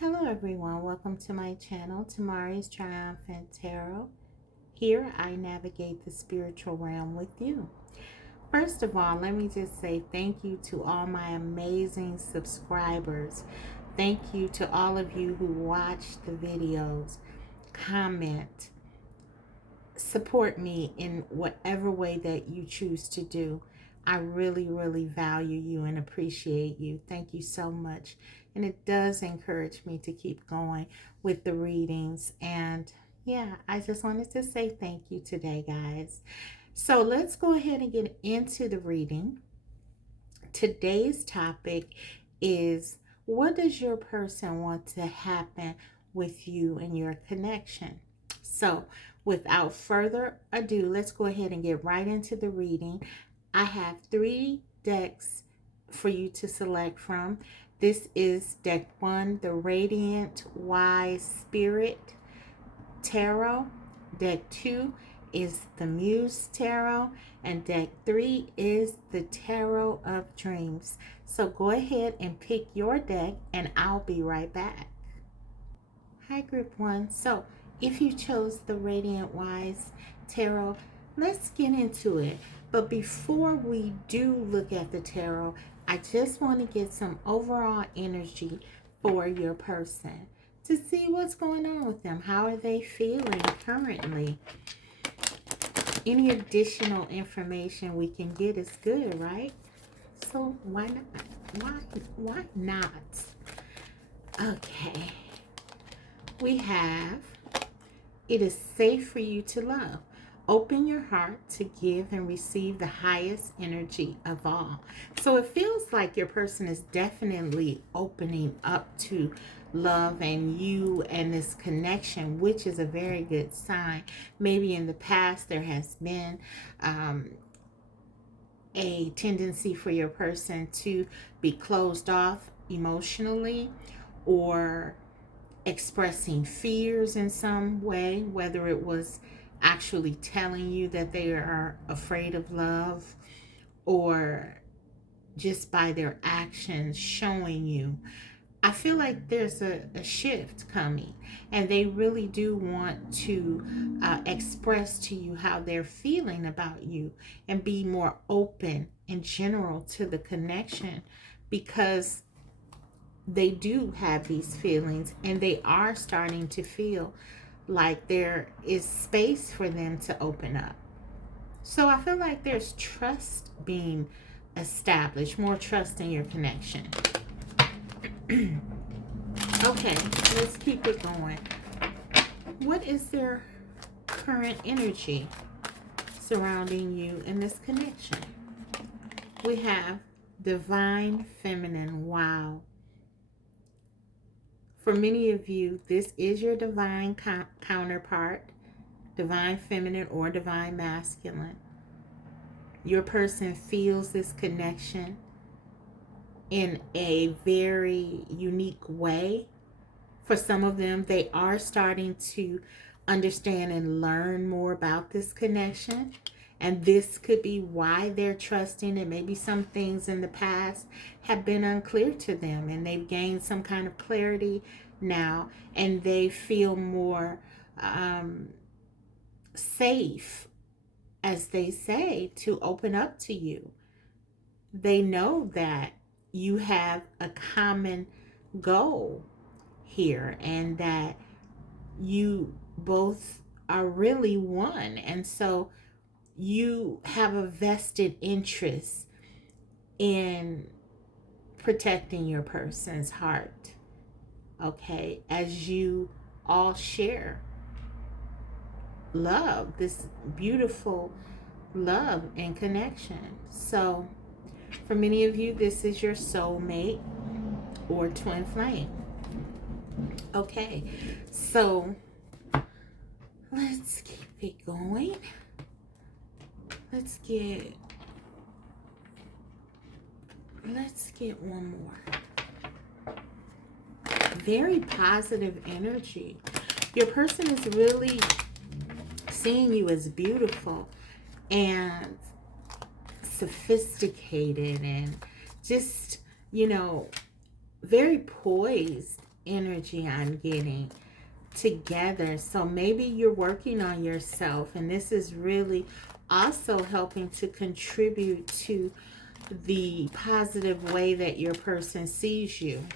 Hello everyone, welcome to my channel, Tamari's Triumphant Tarot. Here I navigate the spiritual realm with you. First of all, let me just say thank you to all my amazing subscribers. Thank you to all of you who watch the videos, comment, support me in whatever way that you choose to do. I really value you and appreciate you. Thank you so much. And it does encourage me to keep going with the readings. And yeah, I just wanted to say thank you today, guys. So let's go ahead and get into the reading. Today's topic is, what does your person want to happen with you and your connection? So without further ado, let's go ahead and get right into the reading. I have 3 decks for you to select from. This is deck 1, the Radiant Wise Spirit Tarot. Deck 2 is the Muse Tarot. And deck 3 is the Tarot of Dreams. So go ahead and pick your deck and I'll be right back. Hi group 1. So if you chose the Radiant Wise Tarot, let's get into it. But before we do look at the tarot, I just want to get some overall energy for your person to see what's going on with them. How are they feeling currently? Any additional information we can get is good, right? So why not? Why not? Okay. We have, it is safe for you to love. Open your heart to give and receive the highest energy of all. So it feels like your person is definitely opening up to love and you and this connection, which is a very good sign. Maybe in the past there has been a tendency for your person to be closed off emotionally or expressing fears in some way, whether it was actually telling you that they are afraid of love or just by their actions showing you. I feel like there's a shift coming and they really do want to express to you how they're feeling about you and be more open in general to the connection, because they do have these feelings and they are starting to feel like there is space for them to open up. So I feel like there's trust being established, more trust in your connection. Okay, let's keep it going. What is their current energy surrounding you in this connection? We have Divine Feminine. Wow. For many of you, this is your divine counterpart, divine feminine or divine masculine. Your person feels this connection in a very unique way. For some of them, they are starting to understand and learn more about this connection. And this could be why they're trusting it. Maybe some things in the past have been unclear to them and they've gained some kind of clarity now. And they feel more safe, as they say, to open up to you. They know that you have a common goal here and that you both are really one. And so you have a vested interest in protecting your person's heart, okay, as you all share love, this beautiful love and connection. So for many of you, this is your soulmate or twin flame. Okay, so let's keep it going. Let's get one more. Very positive energy. Your person is really seeing you as beautiful and sophisticated and just, very poised energy I'm getting together. So maybe you're working on yourself, and this is really also helping to contribute to the positive way that your person sees you.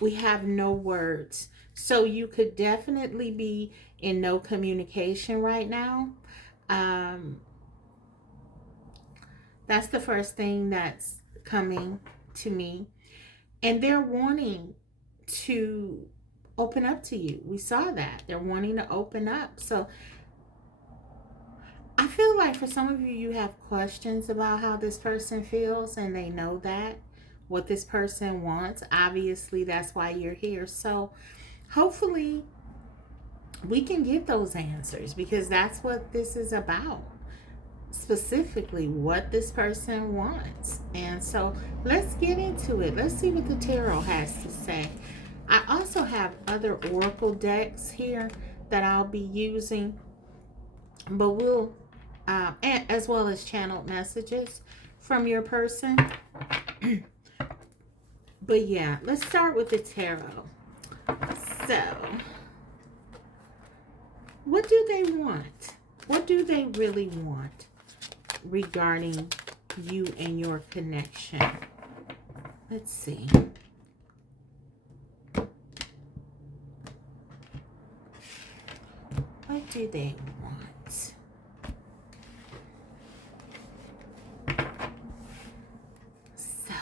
We have no words. So you could definitely be in no communication right now. That's the first thing that's coming to me. And they're wanting to open up to you. We saw that. They're wanting to open up. So I feel like for some of you, you have questions about how this person feels, and they know that, what this person wants. Obviously, that's why you're here. So hopefully we can get those answers, because that's what this is about. Specifically what this person wants. And so let's get into it. Let's see what the tarot has to say. I also have other oracle decks here that I'll be using, but we'll as well as channeled messages from your person. But yeah, let's start with the tarot. So what do they want? What do they really want regarding you and your connection? Let's see. What do they want? So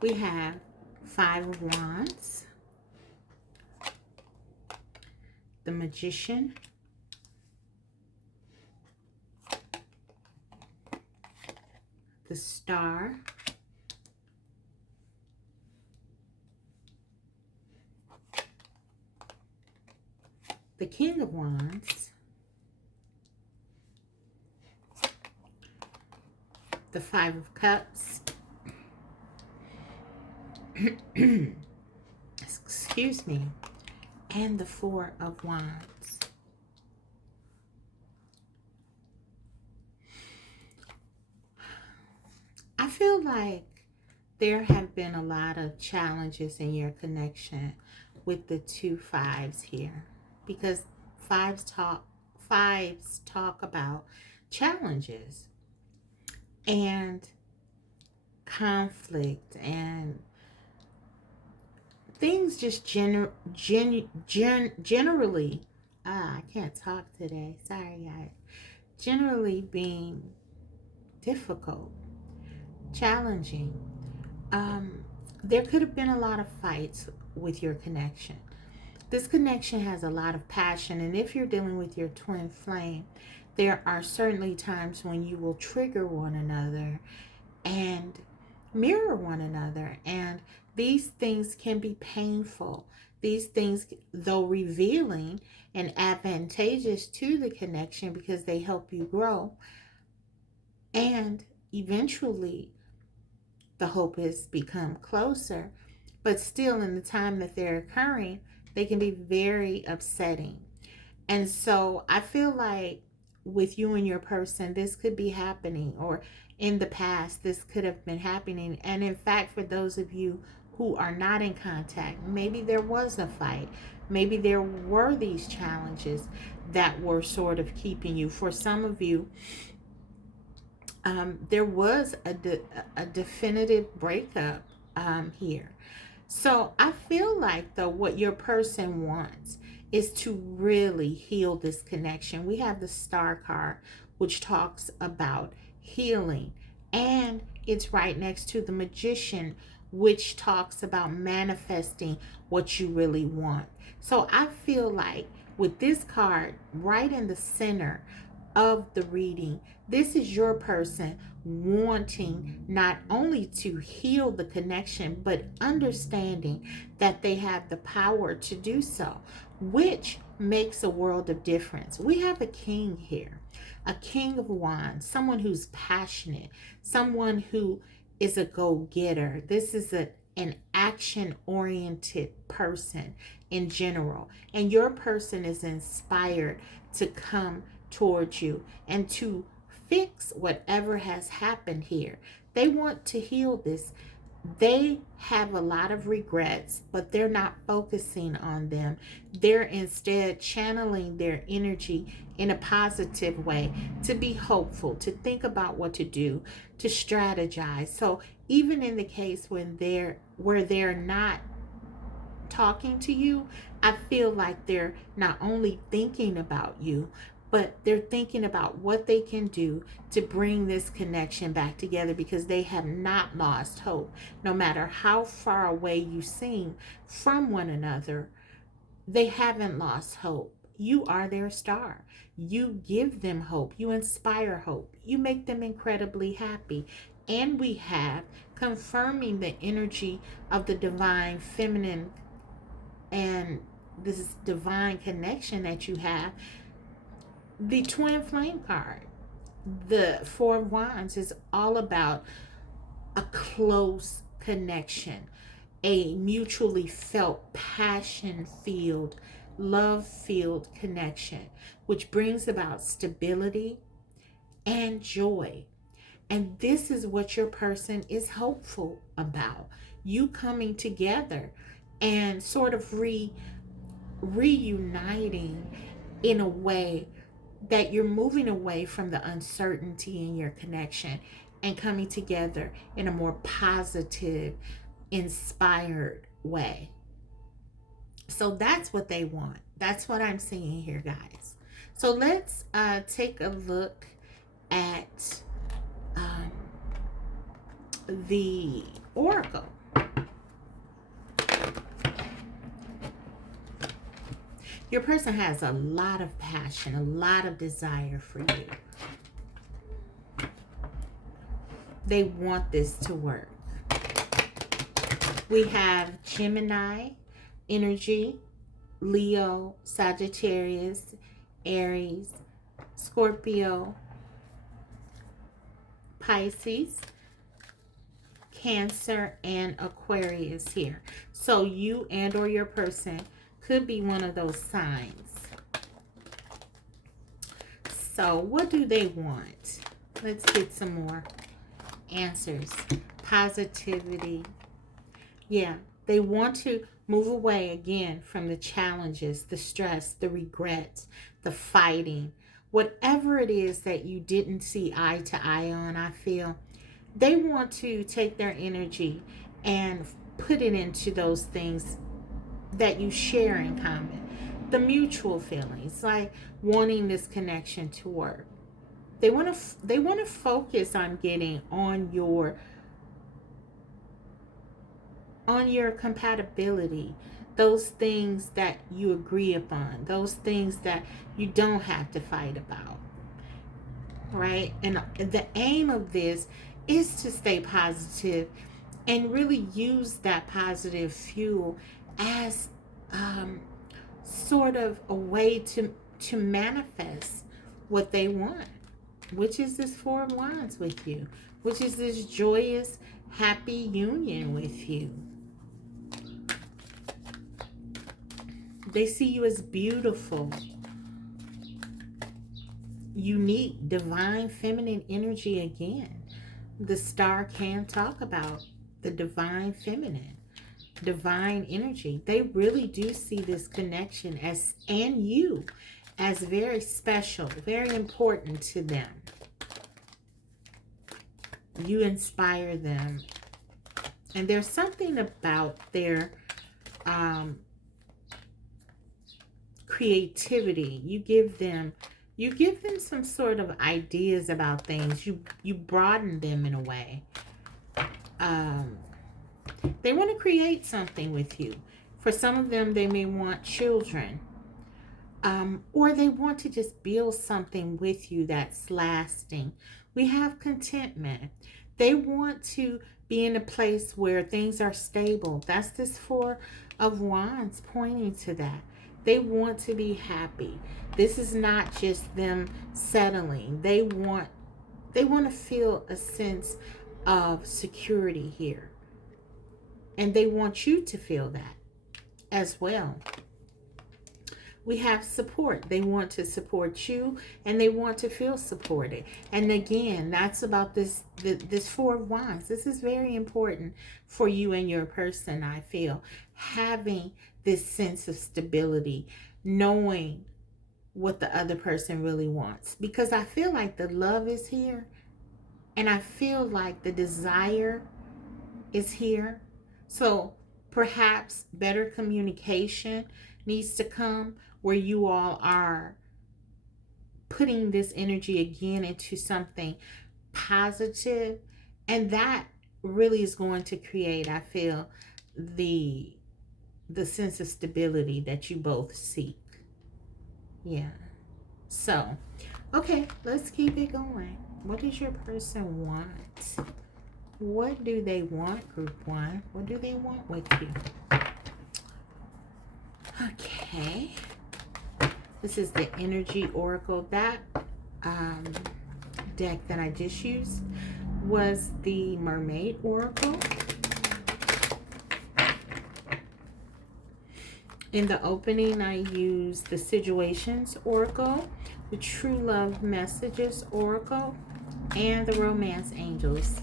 we have 5 of Wands, the Magician, the Star, the King of Wands, the 5 of Cups, excuse me, and the 4 of Wands. I feel like there have been a lot of challenges in your connection with the 2 5s here, because fives talk about challenges and conflict and things just generally, I can't talk today, sorry guys, generally being difficult, challenging. There could have been a lot of fights with your connection. This connection has a lot of passion, and if you're dealing with your twin flame, there are certainly times when you will trigger one another and mirror one another, and these things can be painful. These things, though revealing and advantageous to the connection because they help you grow, and eventually the hope is become closer, but still in the time that they're occurring, they can be very upsetting. And so I feel like with you and your person, this could be happening, or in the past, this could have been happening. And in fact, for those of you who are not in contact, maybe there was a fight. Maybe there were these challenges that were sort of keeping you. For some of you, there was a definitive breakup here. So I feel like, though, what your person wants is to really heal this connection. We have the Star card, which talks about healing, and it's right next to the Magician, which talks about manifesting what you really want. So I feel like with this card right in the center of the reading, this is your person wanting not only to heal the connection, but understanding that they have the power to do so, which makes a world of difference. We have a king here, a king of wands, someone who's passionate, someone who is a go-getter. This is an action-oriented person in general, and your person is inspired to come towards you and to fix whatever has happened here. They want to heal this. They have a lot of regrets, but they're not focusing on them. They're instead channeling their energy in a positive way, to be hopeful, to think about what to do, to strategize. So even in the case when they're not talking to you, I feel like they're not only thinking about you, but they're thinking about what they can do to bring this connection back together, because they have not lost hope. No matter how far away you seem from one another, they haven't lost hope. You are their star. You give them hope. You inspire hope. You make them incredibly happy. And we have confirming the energy of the divine feminine and this divine connection that you have. The twin flame card, the Four of Wands, is all about a close connection, a mutually felt, passion filled, love filled connection, which brings about stability and joy. And this is what your person is hopeful about. You coming together and sort of reuniting in a way that you're moving away from the uncertainty in your connection and coming together in a more positive, inspired way. So that's what they want. That's what I'm seeing here, guys. So let's take a look at the oracle. Your person has a lot of passion, a lot of desire for you. They want this to work. We have Gemini energy, Leo, Sagittarius, Aries, Scorpio, Pisces, Cancer, and Aquarius here. So you and or your person could be one of those signs. So what do they want? Let's get some more answers. Positivity. Yeah, they want to move away again from the challenges, the stress, the regrets, the fighting, whatever it is that you didn't see eye to eye on. I feel they want to take their energy and put it into those things that you share in common. The mutual feelings, like wanting this connection to work. They want to focus on getting on your compatibility, those things that you agree upon, those things that you don't have to fight about, right? And the aim of this is to stay positive and really use that positive fuel as sort of a way to manifest what they want, which is this Four of Wands with you, which is this joyous, happy union with you. They see you as beautiful, unique, divine, feminine energy again. The star can talk about the divine feminine, divine energy. They really do see this connection as, and you, as very special, very important to them. You inspire them. And there's something about their creativity. You give them some sort of ideas about things. You broaden them in a way. They want to create something with you. For some of them, they may want children. Or they want to just build something with you that's lasting. We have contentment. They want to be in a place where things are stable. That's this Four of Wands pointing to that. They want to be happy. This is not just them settling. They want to feel a sense of security here. And they want you to feel that as well. we have support. They want to support you, and they want to feel supported. And again, that's about this Four of Wands. This is very important for you and your person, I feel. Having this sense of stability, knowing what the other person really wants. Because I feel like the love is here, and I feel like the desire is here. So perhaps better communication needs to come, where you all are putting this energy again into something positive, and that really is going to create, I feel, the sense of stability that you both seek. Yeah. So, okay, let's keep it going. What does your person want? What do they want, group one? What do they want with you? Okay. This is the Energy Oracle. That deck that I just used was the Mermaid Oracle. In the opening, I used the Situations Oracle, the True Love Messages Oracle, and the Romance Angels,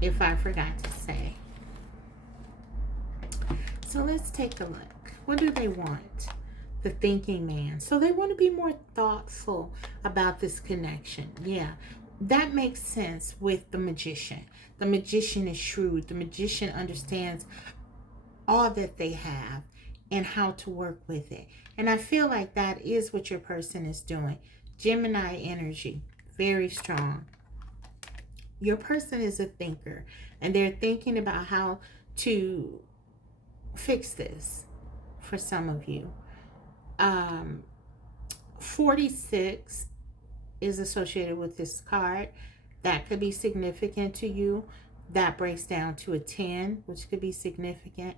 if I forgot to say. So let's take a look. What do they want? The Thinking Man. So they want to be more thoughtful about this connection. Yeah, that makes sense with the Magician. The Magician is shrewd. The Magician understands all that they have and how to work with it. And I feel like that is what your person is doing. Gemini energy, very strong. Your person is a thinker, and they're thinking about how to fix this for some of you. 46 is associated with this card. That could be significant to you. That breaks down to a 10, which could be significant.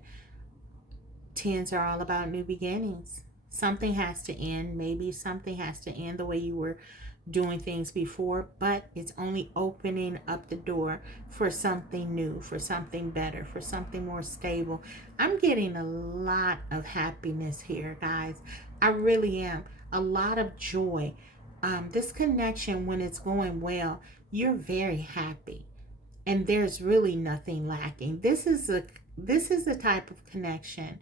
10s are all about new beginnings. Something has to end. Maybe something has to end the way you were doing things before, but it's only opening up the door for something new, for something better, for something more stable. I'm getting a lot of happiness here, guys. I really am. A lot of joy. This connection, when it's going well, you're very happy, and there's really nothing lacking. This is a type of connection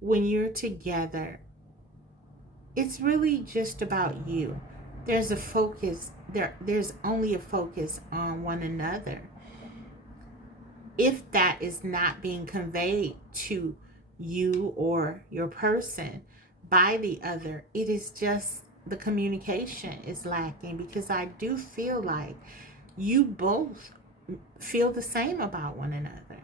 when you're together. It's really just about you. There's a focus there's only a focus on one another. If that is not being conveyed to you or your person by the other, it is just the communication is lacking, because I do feel like you both feel the same about one another.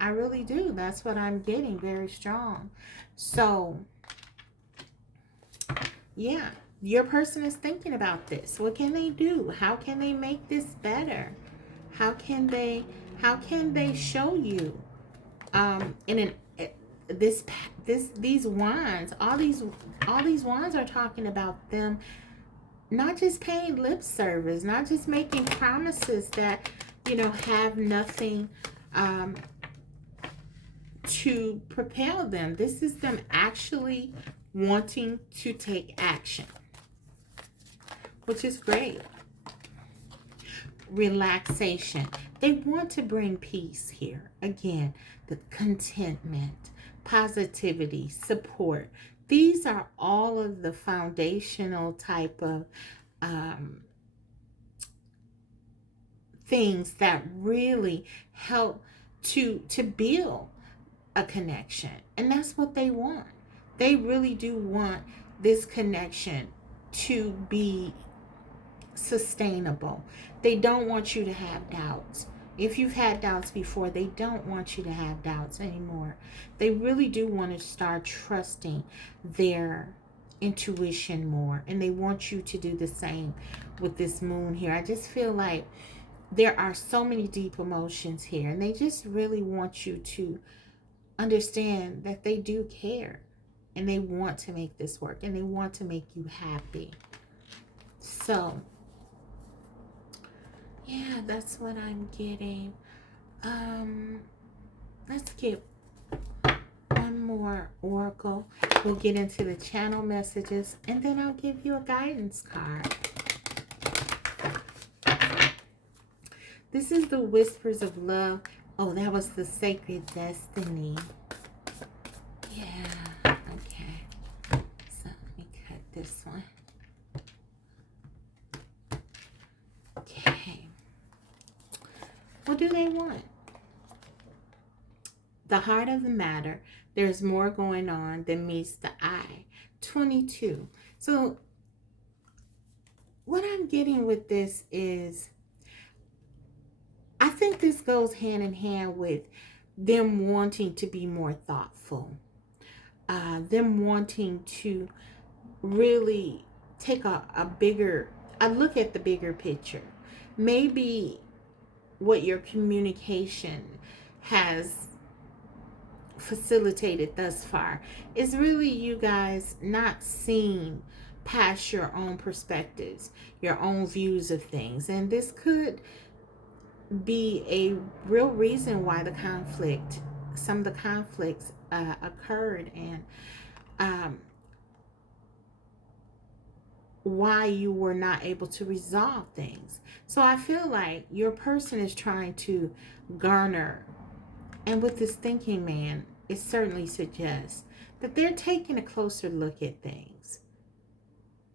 I really do. That's what I'm getting, very strong. So, yeah, your person is thinking about this. What can they do? How can they make this better? How can they show you in an these wands, all these wands are talking about them not just paying lip service, not just making promises that, have nothing to propel them. This is them actually wanting to take action, which is great. Relaxation. They want to bring peace here. Again, the contentment, positivity, support. These are all of the foundational type of things that really help to build a connection. And that's what they want. They really do want this connection to be sustainable. They don't want you to have doubts. If you've had doubts before, they don't want you to have doubts anymore. They really do want to start trusting their intuition more, and they want you to do the same with this moon here. I just feel like there are so many deep emotions here, and they just really want you to understand that they do care, and they want to make this work, and they want to make you happy. So yeah, that's what I'm getting. Let's get one more oracle. We'll get into the channel messages, and then I'll give you a guidance card. This is the Whispers of Love. Oh, that was the Sacred Destiny. Yeah, okay. So let me cut this one. Okay. What do they want? The heart of the matter. There's more going on than meets the eye. 22. So what I'm getting with this is, I think this goes hand in hand with them wanting to be more thoughtful. Them wanting to really take a look at the bigger picture. Maybe what your communication has facilitated thus far is really you guys not seeing past your own perspectives, your own views of things. And this could be a real reason why some of the conflicts occurred, and why you were not able to resolve things. So I feel like your person is trying to garner, and with this thinking man, it certainly suggests that they're taking a closer look at things.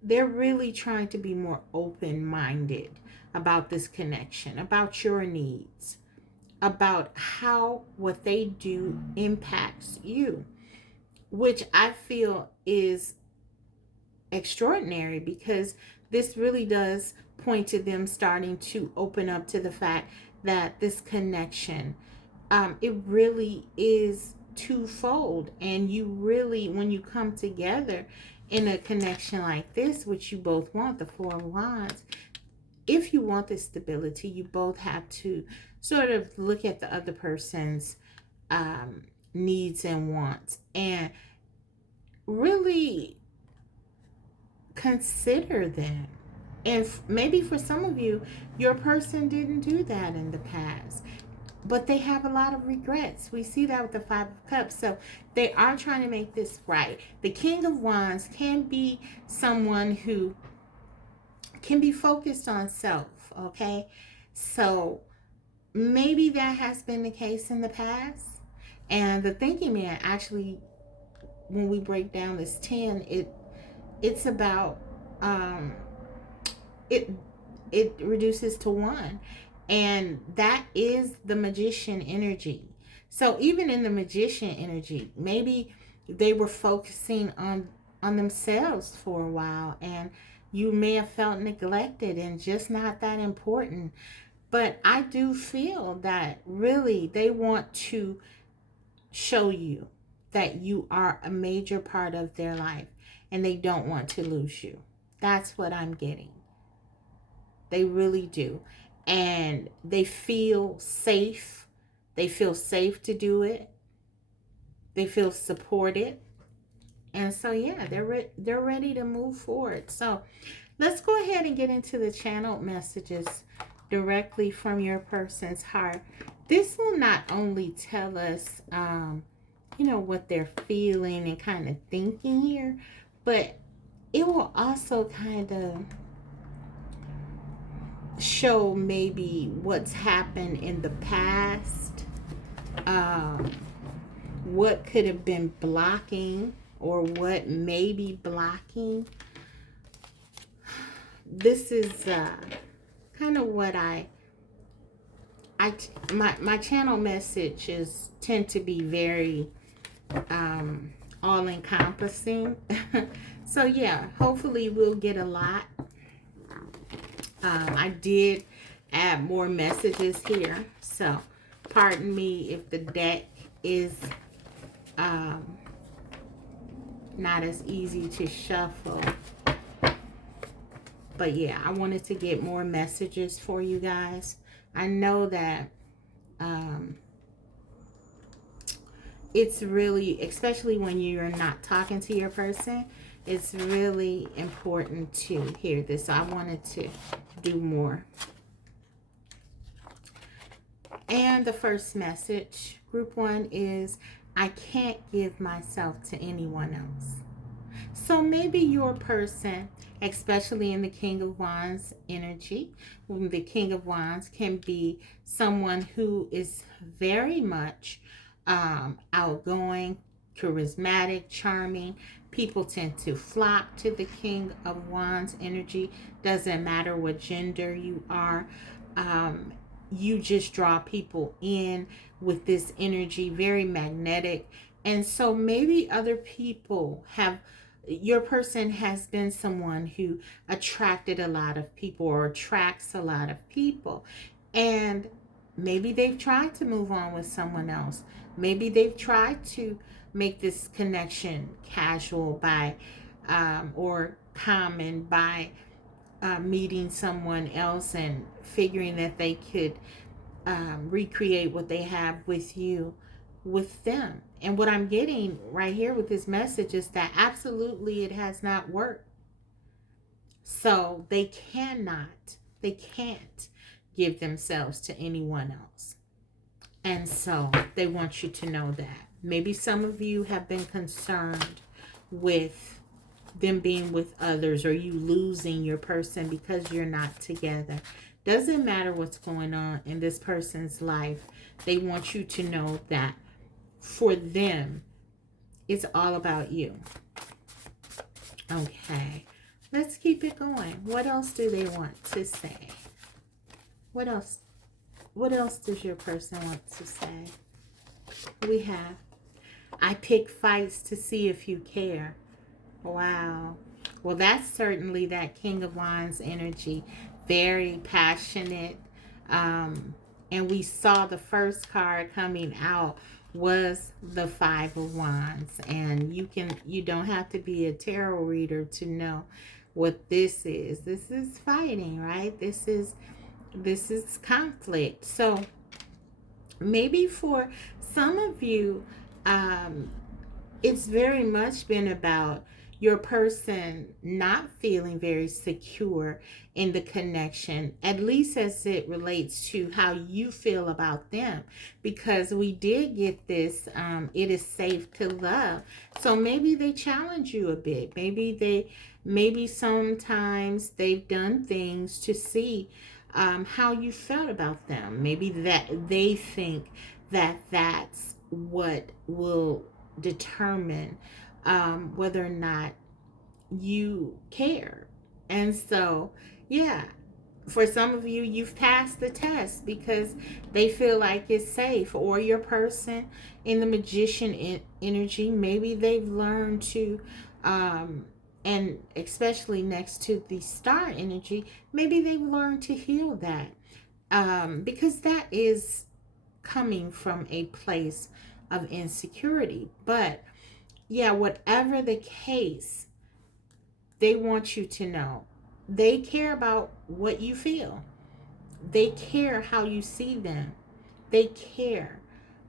They're really trying to be more open-minded about this connection, about your needs, about how what they do impacts you, which I feel is extraordinary, because this really does point to them starting to open up to the fact that this connection, it really is twofold. And you really, when you come together in a connection like this, which you both want, the Four of Wands, if you want this stability, you both have to sort of look at the other person's needs and wants, and really consider them. And maybe for some of you, your person didn't do that in the past, but they have a lot of regrets. We see that with the Five of Cups. So they are trying to make this right. The King of Wands can be someone who can be focused on self, okay? So maybe that has been the case in the past. And the thinking man, actually, when we break down this 10, it's about it reduces to 1, and that is the Magician energy. So even in the Magician energy, maybe they were focusing on themselves for a while, and you may have felt neglected and just not that important. But I do feel that really they want to show you that you are a major part of their life, and they don't want to lose you. That's what I'm getting. They really do. And they feel safe. They feel safe to do it. They feel supported. And so, yeah, they're ready to move forward. So let's go ahead and get into the channeled messages directly from your person's heart. This will not only tell us, what they're feeling and kind of thinking here, but it will also kind of show maybe what's happened in the past, what could have been blocking, or what may be blocking. This is kind of what my channel messages tend to be very all-encompassing. So yeah, hopefully we'll get a lot. I did add more messages here, so pardon me if the deck is not as easy to shuffle. But yeah, I wanted to get more messages for you guys. I know that it's really, especially when you're not talking to your person, it's really important to hear this. So I wanted to do more. And the first message, group 1, is I can't give myself to anyone else. So maybe your person, especially in the King of Wands energy, when the King of Wands can be someone who is very much outgoing, charismatic, charming. People tend to flock to the King of Wands energy. Doesn't matter what gender you are. You just draw people in with this energy, very magnetic. And so maybe other people have, your person has been someone who attracted a lot of people or attracts a lot of people. And maybe they've tried to move on with someone else. Maybe they've tried to make this connection casual by or common by meeting someone else and figuring that they could recreate what they have with you with them. And what I'm getting right here with this message is that absolutely it has not worked. So they can't give themselves to anyone else. And so they want you to know that. Maybe some of you have been concerned with them being with others or you losing your person because you're not together. Doesn't matter what's going on in this person's life. They want you to know that for them, it's all about you. Okay, let's keep it going. What else do they want to say? What else? What else does your person want to say? We have, I pick fights to see if you care. Wow. Well, that's certainly that King of Wands energy. Very passionate. And we saw the first card coming out was the Five of Wands. And you don't have to be a tarot reader to know what this is. This is fighting, right? This is conflict. So maybe for some of you, it's very much been about your person not feeling very secure in the connection, at least as it relates to how you feel about them. Because we did get this, it is safe to love. So maybe they challenge you a bit. Maybe sometimes they've done things to see how you felt about them. Maybe that they think that that's what will determine whether or not you care. And so, yeah, for some of you, you've passed the test because they feel like it's safe. Or your person in the magician energy, maybe they've learned to, and especially next to the star energy, maybe they've learned to heal that, because that is coming from a place of insecurity. But yeah, whatever the case, they want you to know they care about what you feel. They care how you see them. They care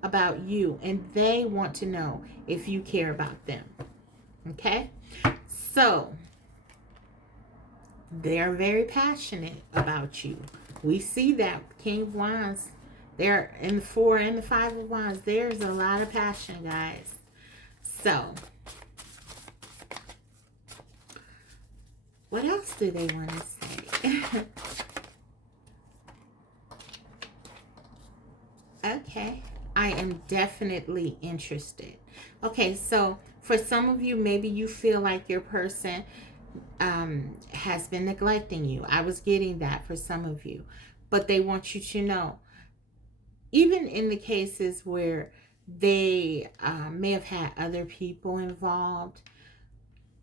about you, and they want to know if you care about them. Okay? So, they're very passionate about you. We see that King of Wands, they're in the Four and the Five of Wands. There's a lot of passion, guys. So, what else do they want to say? Okay, I am definitely interested. Okay, so for some of you, maybe you feel like your person has been neglecting you. I was getting that for some of you. But they want you to know, even in the cases where they may have had other people involved,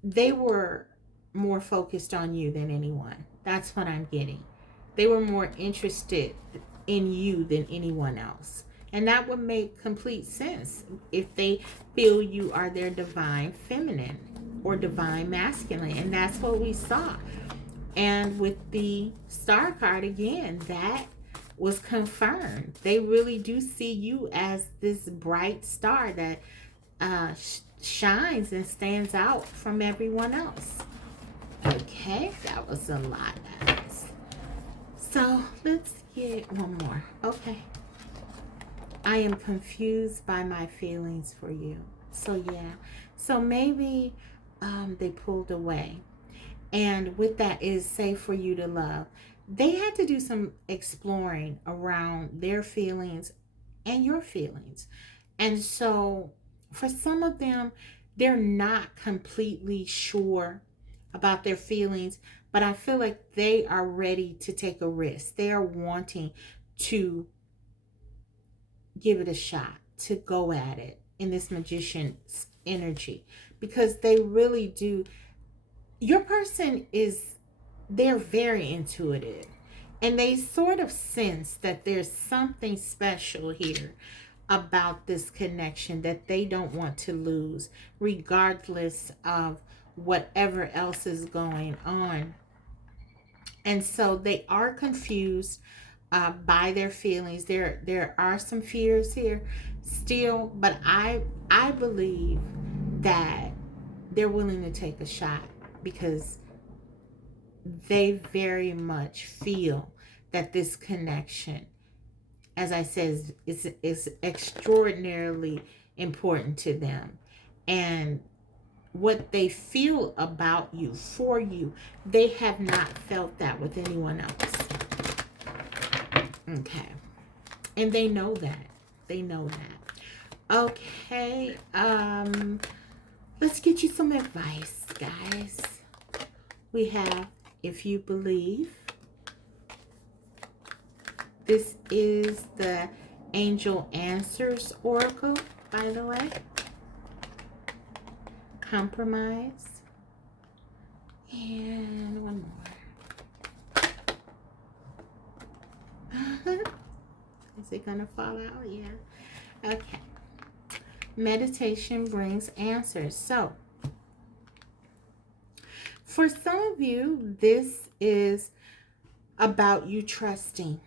they were more focused on you than anyone. That's what I'm getting. They were more interested in you than anyone else. And that would make complete sense if they feel you are their divine feminine or divine masculine. And that's what we saw. And with the star card again, that was confirmed. They really do see you as this bright star that shines and stands out from everyone else. Okay, that was a lot, guys. So let's get one more. Okay. I am confused by my feelings for you. So yeah. So maybe they pulled away. And with that is safe for you to love. They had to do some exploring around their feelings and your feelings. And so for some of them, they're not completely sure about their feelings, but I feel like they are ready to take a risk. They are wanting to give it a shot, to go at it in this magician's energy, because they really do. Your person is, they're very intuitive, and they sort of sense that there's something special here about this connection that they don't want to lose, regardless of whatever else is going on. And so they are confused by their feelings. There are some fears here still, but I believe that they're willing to take a shot because they very much feel that this connection, as I said, is extraordinarily important to them. And what they feel about you, for you, they have not felt that with anyone else. Okay. And they know that. They know that. Okay. Let's get you some advice, guys. We have, if you believe. This is the Angel Answers Oracle, by the way. Compromise. And one more. Is it going to fall out? Yeah. Okay. Meditation brings answers. So, for some of you, this is about you trusting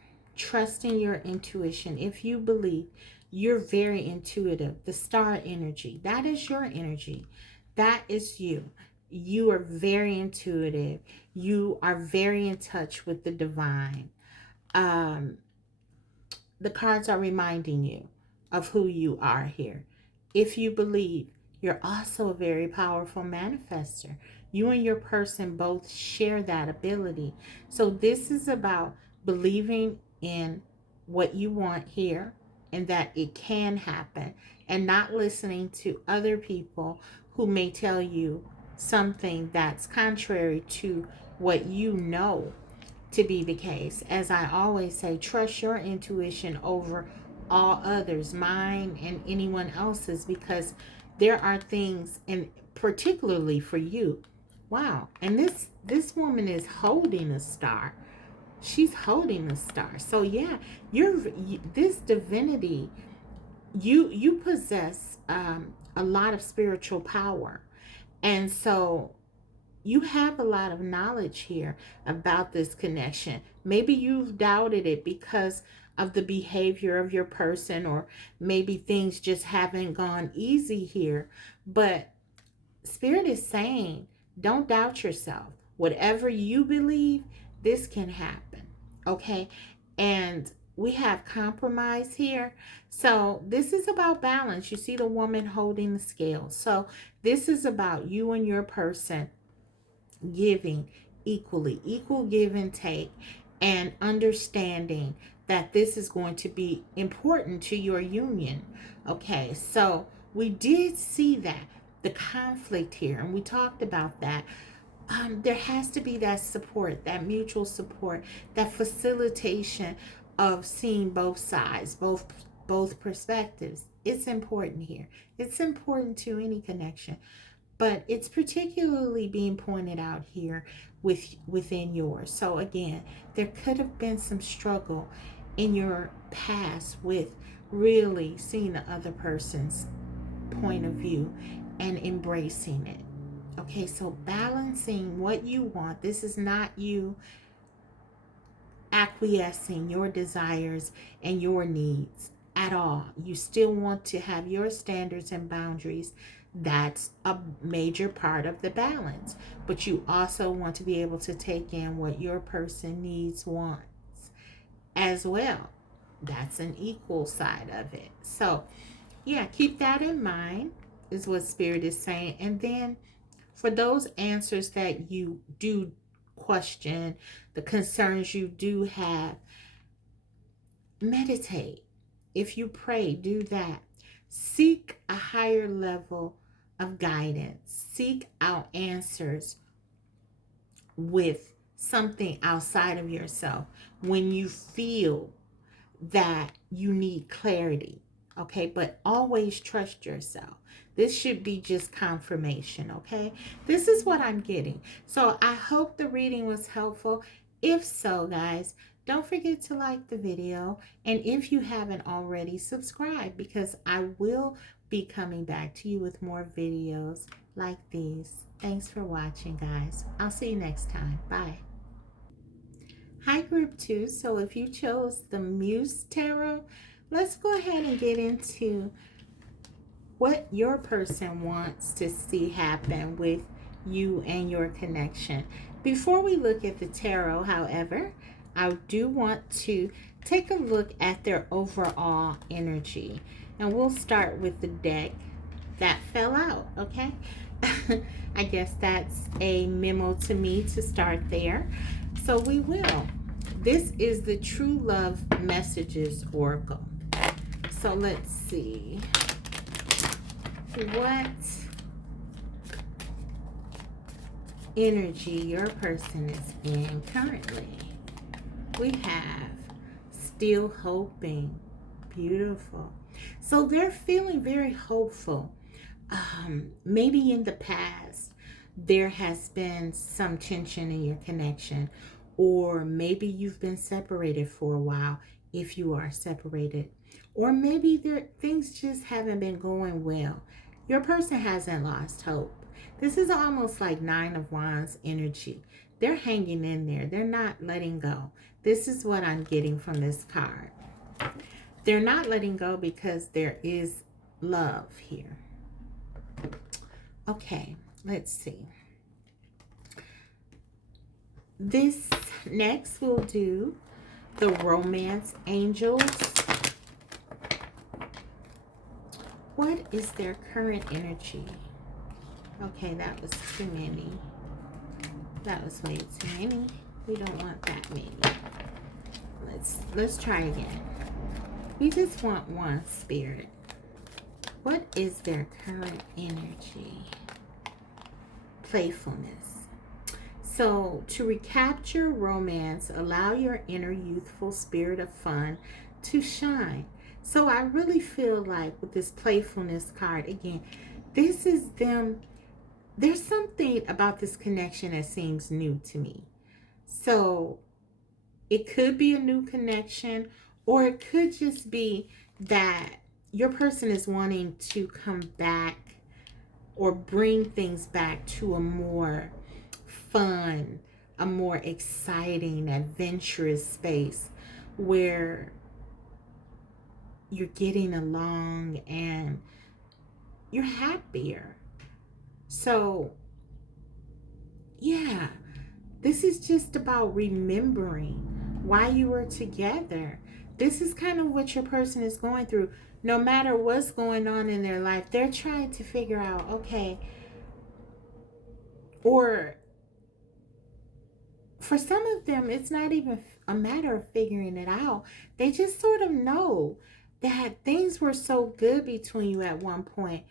your intuition. If you believe, you're very intuitive. The star energy, that is your energy. That is you. You are very intuitive. You are very in touch with the divine. The cards are reminding you of who you are here. If you believe, you're also a very powerful manifester. You and your person both share that ability. So this is about believing in what you want here and that it can happen, and not listening to other people who may tell you something that's contrary to what you know to be the case. As I always say, trust your intuition over all others, mine and anyone else's, because there are things, and particularly for you. Wow. And this woman is holding a star. She's holding a star. So yeah, this divinity, you possess a lot of spiritual power. And so you have a lot of knowledge here about this connection. Maybe you've doubted it because of the behavior of your person, or maybe things just haven't gone easy here. But Spirit is saying, don't doubt yourself. Whatever you believe, this can happen. Okay? And we have compromise here. So this is about balance. You see the woman holding the scale. So this is about you and your person giving equally, equal give and take, and understanding that this is going to be important to your union. Okay, so we did see that the conflict here, and we talked about that. There has to be that support, that mutual support, that facilitation of seeing both sides, both perspectives. It's important here. It's important to any connection, but it's particularly being pointed out here within yours. So again, there could have been some struggle in your past with really seeing the other person's point of view and embracing it. Okay, so balancing what you want. This is not you acquiescing your desires and your needs at all. You still want to have your standards and boundaries. That's a major part of the balance. But you also want to be able to take in what your person needs, wants as well. that's an equal side of it. So yeah, keep that in mind, is what Spirit is saying. And then for those answers that you do question, the concerns you do have, meditate. If you pray, do that. Seek a higher level of guidance. Seek out answers with something outside of yourself when you feel that you need clarity. Okay, but always trust yourself. This should be just confirmation. Okay, this is what I'm getting. So I hope the reading was helpful. If so, guys, don't forget to like the video, and if you haven't already, subscribe, because I will be coming back to you with more videos like these. Thanks for watching, guys. I'll see you next time. Bye. Hi, group 2. So if you chose the Muse Tarot, let's go ahead and get into what your person wants to see happen with you and your connection. Before we look at the tarot, however, I do want to take a look at their overall energy. And we'll start with the deck that fell out, okay? I guess that's a memo to me to start there. So we will. This is the True Love Messages Oracle. So let's see. What energy your person is in currently? We have still hoping. Beautiful. So they're feeling very hopeful. Maybe in the past there has been some tension in your connection, or maybe you've been separated for a while if you are separated, or maybe things just haven't been going well. Your person hasn't lost hope. This is almost like Nine of Wands energy. They're hanging in there. They're not letting go. This is what I'm getting from this card. They're not letting go because there is love here. Okay, let's see. This next we'll do the Romance Angels. What is their current energy? Okay, that was too many. That was way too many. We don't want that many. Let's try again. We just want one, Spirit. What is their current energy? Playfulness. So, to recapture romance, allow your inner youthful spirit of fun to shine. So, I really feel like with this playfulness card, again, this is them. There's something about this connection that seems new to me. So, it could be a new connection, or it could just be that your person is wanting to come back or bring things back to a more fun, a more exciting, adventurous space where you're getting along and you're happier. So, yeah, this is just about remembering why you were together. This is kind of what your person is going through. No matter what's going on in their life, they're trying to figure out, okay, or for some of them, it's not even a matter of figuring it out. They just sort of know that things were so good between you at one point,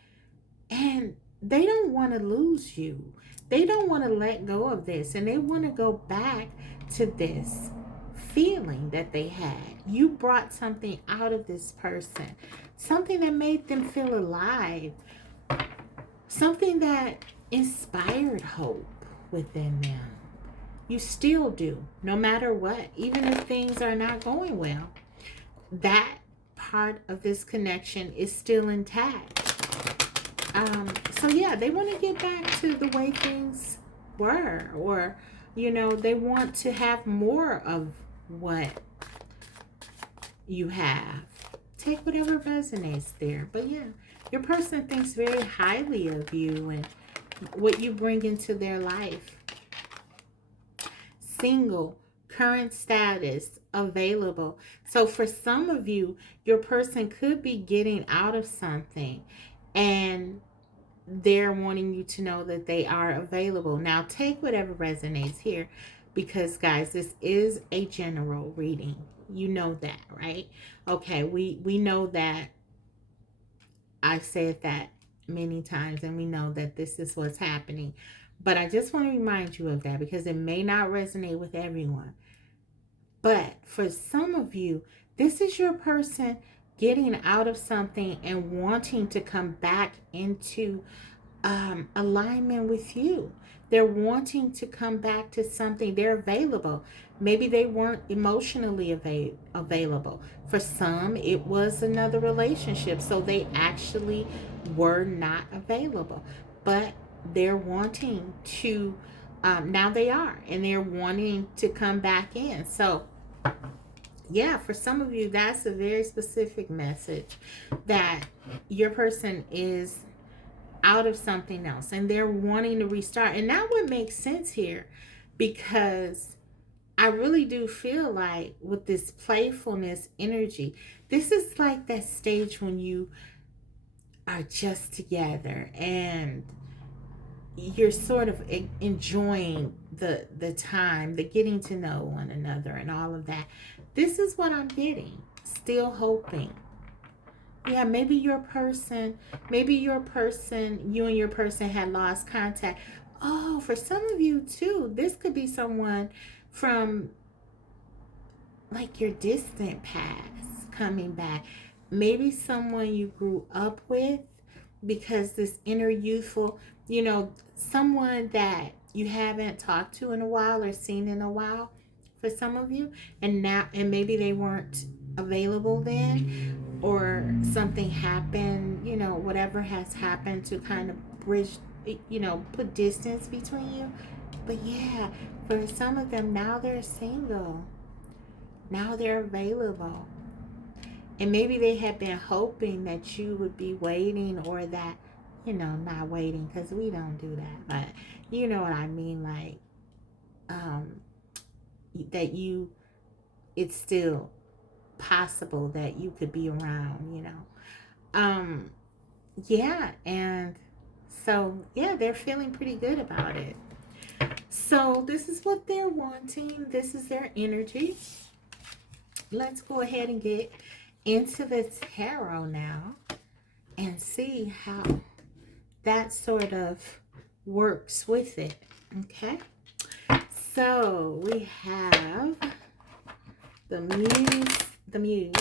and they don't want to lose you. They don't want to let go of this, and they want to go back to this feeling that they had. You brought something out of this person, something that made them feel alive, something that inspired hope within them. You still do, no matter what, even if things are not going well. That part of this connection is still intact. So yeah, they want to get back to the way things were, or they want to have more of what you have. Take whatever resonates there. But yeah, your person thinks very highly of you and what you bring into their life. Single, current status, available. So for some of you, your person could be getting out of something and they're wanting you to know that they are available. Now, take whatever resonates here because, guys, this is a general reading. You know that, right? Okay, we know that. I've said that many times, and we know that this is what's happening. But I just want to remind you of that because it may not resonate with everyone. But for some of you, this is your person getting out of something and wanting to come back into alignment with you. They're wanting to come back to something. They're available. Maybe they weren't emotionally available. For some, it was another relationship. So they actually were not available. But they're wanting to, now they are. And they're wanting to come back in. So, yeah, for some of you, that's a very specific message that your person is out of something else and they're wanting to restart. And that would make sense here because I really do feel like with this playfulness energy, this is like that stage when you are just together and you're sort of enjoying the time, the getting to know one another and all of that. This is what I'm getting. Still hoping. Yeah, maybe you and your person had lost contact. Oh, for some of you too, this could be someone from like your distant past coming back. Maybe someone you grew up with because this inner youthful, someone that you haven't talked to in a while or seen in a while for some of you. And maybe they weren't available then or something happened, whatever has happened to kind of bridge, put distance between you. But yeah, for some of them, now they're single. Now they're available. And maybe they had been hoping that you would be waiting or that, not waiting because we don't do that. But you know what I mean? Like, that it's still possible that you could be around, Yeah, and so, yeah, they're feeling pretty good about it. So this is what they're wanting. This is their energy. Let's go ahead and get into the tarot now and see how that sort of works with it. Okay. So we have the Muse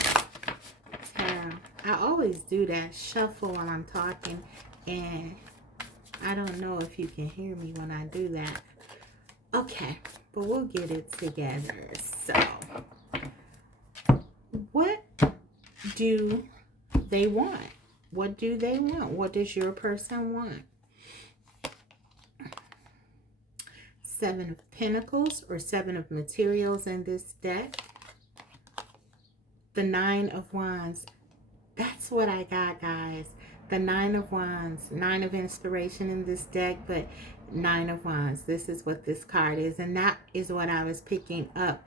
tarot. I always do that shuffle while I'm talking, and I don't know if you can hear me when I do that. Okay, but we'll get it together. So, what do they want? What do they want? What does your person want? Seven of Pentacles or Seven of Materials in this deck. The Nine of Wands. That's what I got, guys. The Nine of Wands. Nine of Inspiration in this deck, but Nine of Wands. This is what this card is. And that is what I was picking up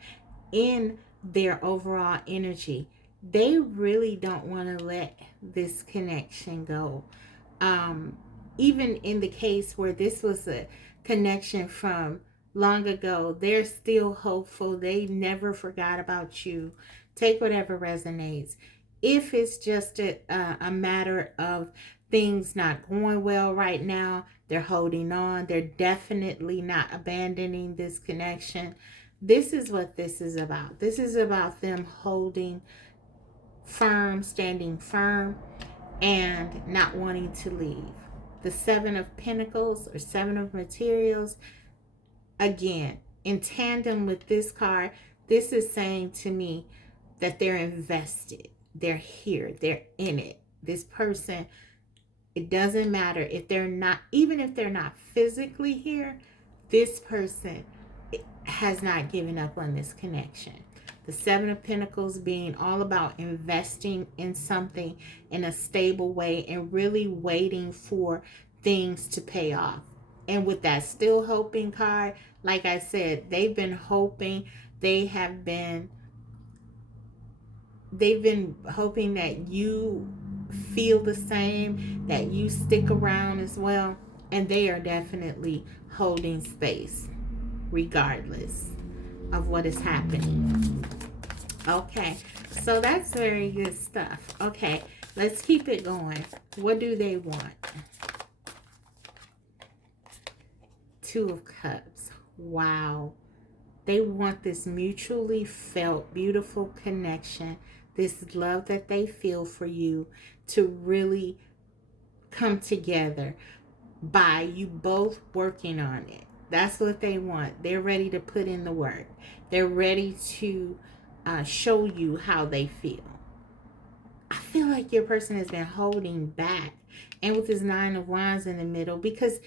in their overall energy. They really don't want to let this connection go. Even in the case where this was a connection from long ago, they're still hopeful. They never forgot about you. Take whatever resonates. If it's just a matter of things not going well right now, they're holding on. They're definitely not abandoning this connection. This is what this is about. This is about them holding firm, standing firm, and not wanting to leave. The Seven of Pentacles or Seven of Materials, again, in tandem with this card, this is saying to me that they're invested. They're here. They're in it. This person, it doesn't matter if they're not, even if they're not physically here, this person has not given up on this connection. The Seven of Pentacles being all about investing in something in a stable way and really waiting for things to pay off. And with that still hoping card, like I said, they've been hoping they've been hoping that you feel the same, that you stick around as well, and they are definitely holding space regardless of what is happening. Okay, so that's very good stuff. Okay, let's keep it going. What do they want? Two of Cups. Wow. They want this mutually felt beautiful connection, this love that they feel for you to really come together by you both working on it. That's what they want. They're ready to put in the work. They're ready to show you how they feel. I feel like your person has been holding back, and with this Nine of Wands in the middle, because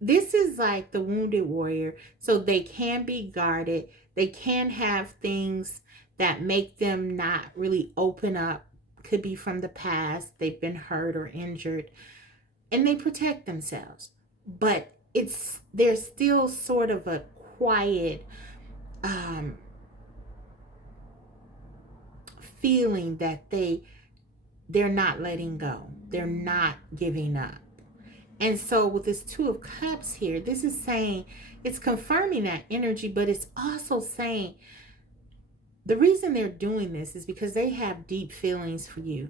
this is like the wounded warrior, so they can be guarded. They can have things that make them not really open up. Could be from the past. They've been hurt or injured, and they protect themselves. But there's still sort of a quiet feeling that they're not letting go. They're not giving up. And so with this Two of Cups here, this is saying, it's confirming that energy, but it's also saying the reason they're doing this is because they have deep feelings for you.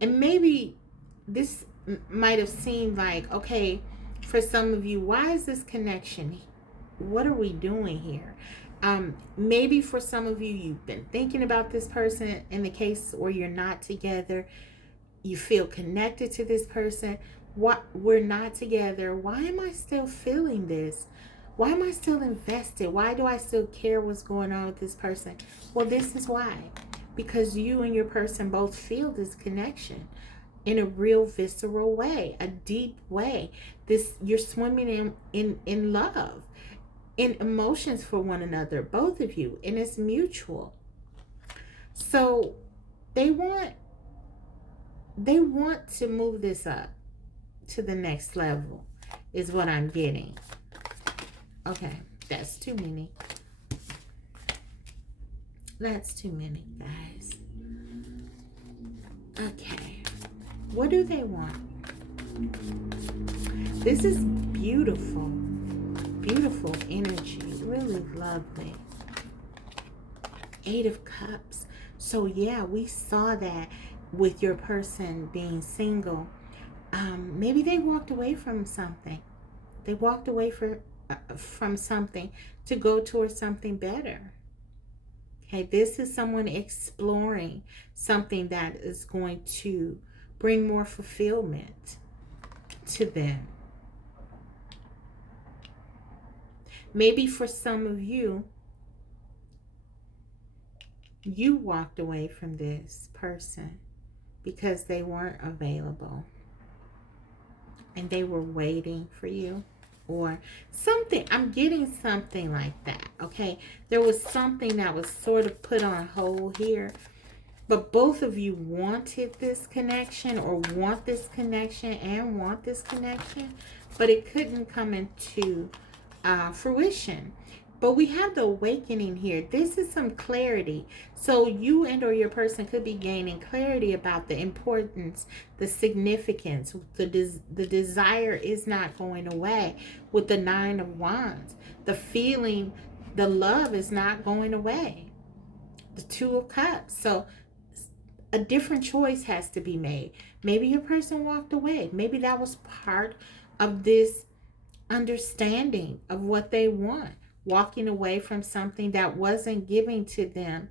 And maybe this might have seemed like, okay, for some of you, why is this connection? What are we doing here? Maybe for some of you, you've been thinking about this person in the case where you're not together. You feel connected to this person. What, we're not together. Why am I still feeling this? Why am I still invested? Why do I still care what's going on with this person? Well, this is why. Because you and your person both feel this connection in a real visceral way, a deep way. You're swimming in love, in emotions for one another, both of you, and it's mutual. So they want to move this up to the next level, is what I'm getting. Okay, that's too many. That's too many, guys. Okay, what do they want? This is beautiful. Beautiful energy. Really lovely. Eight of Cups. So yeah, we saw that with your person being single. Maybe they walked away from something. They walked away from something to go towards something better. Okay, this is someone exploring something that is going to bring more fulfillment to them. Maybe for some of you, you walked away from this person because they weren't available and they were waiting for you or something. I'm getting something like that, okay? There was something that was sort of put on hold here, but both of you wanted this connection or want this connection and want this connection, but it couldn't come into fruition. But we have the awakening here. This is some clarity. So you and or your person could be gaining clarity about the importance, the significance. The desire is not going away with the Nine of Wands. The feeling, the love is not going away. The Two of Cups. So a different choice has to be made. Maybe your person walked away. Maybe that was part of this understanding of what they want. Walking away from something that wasn't giving to them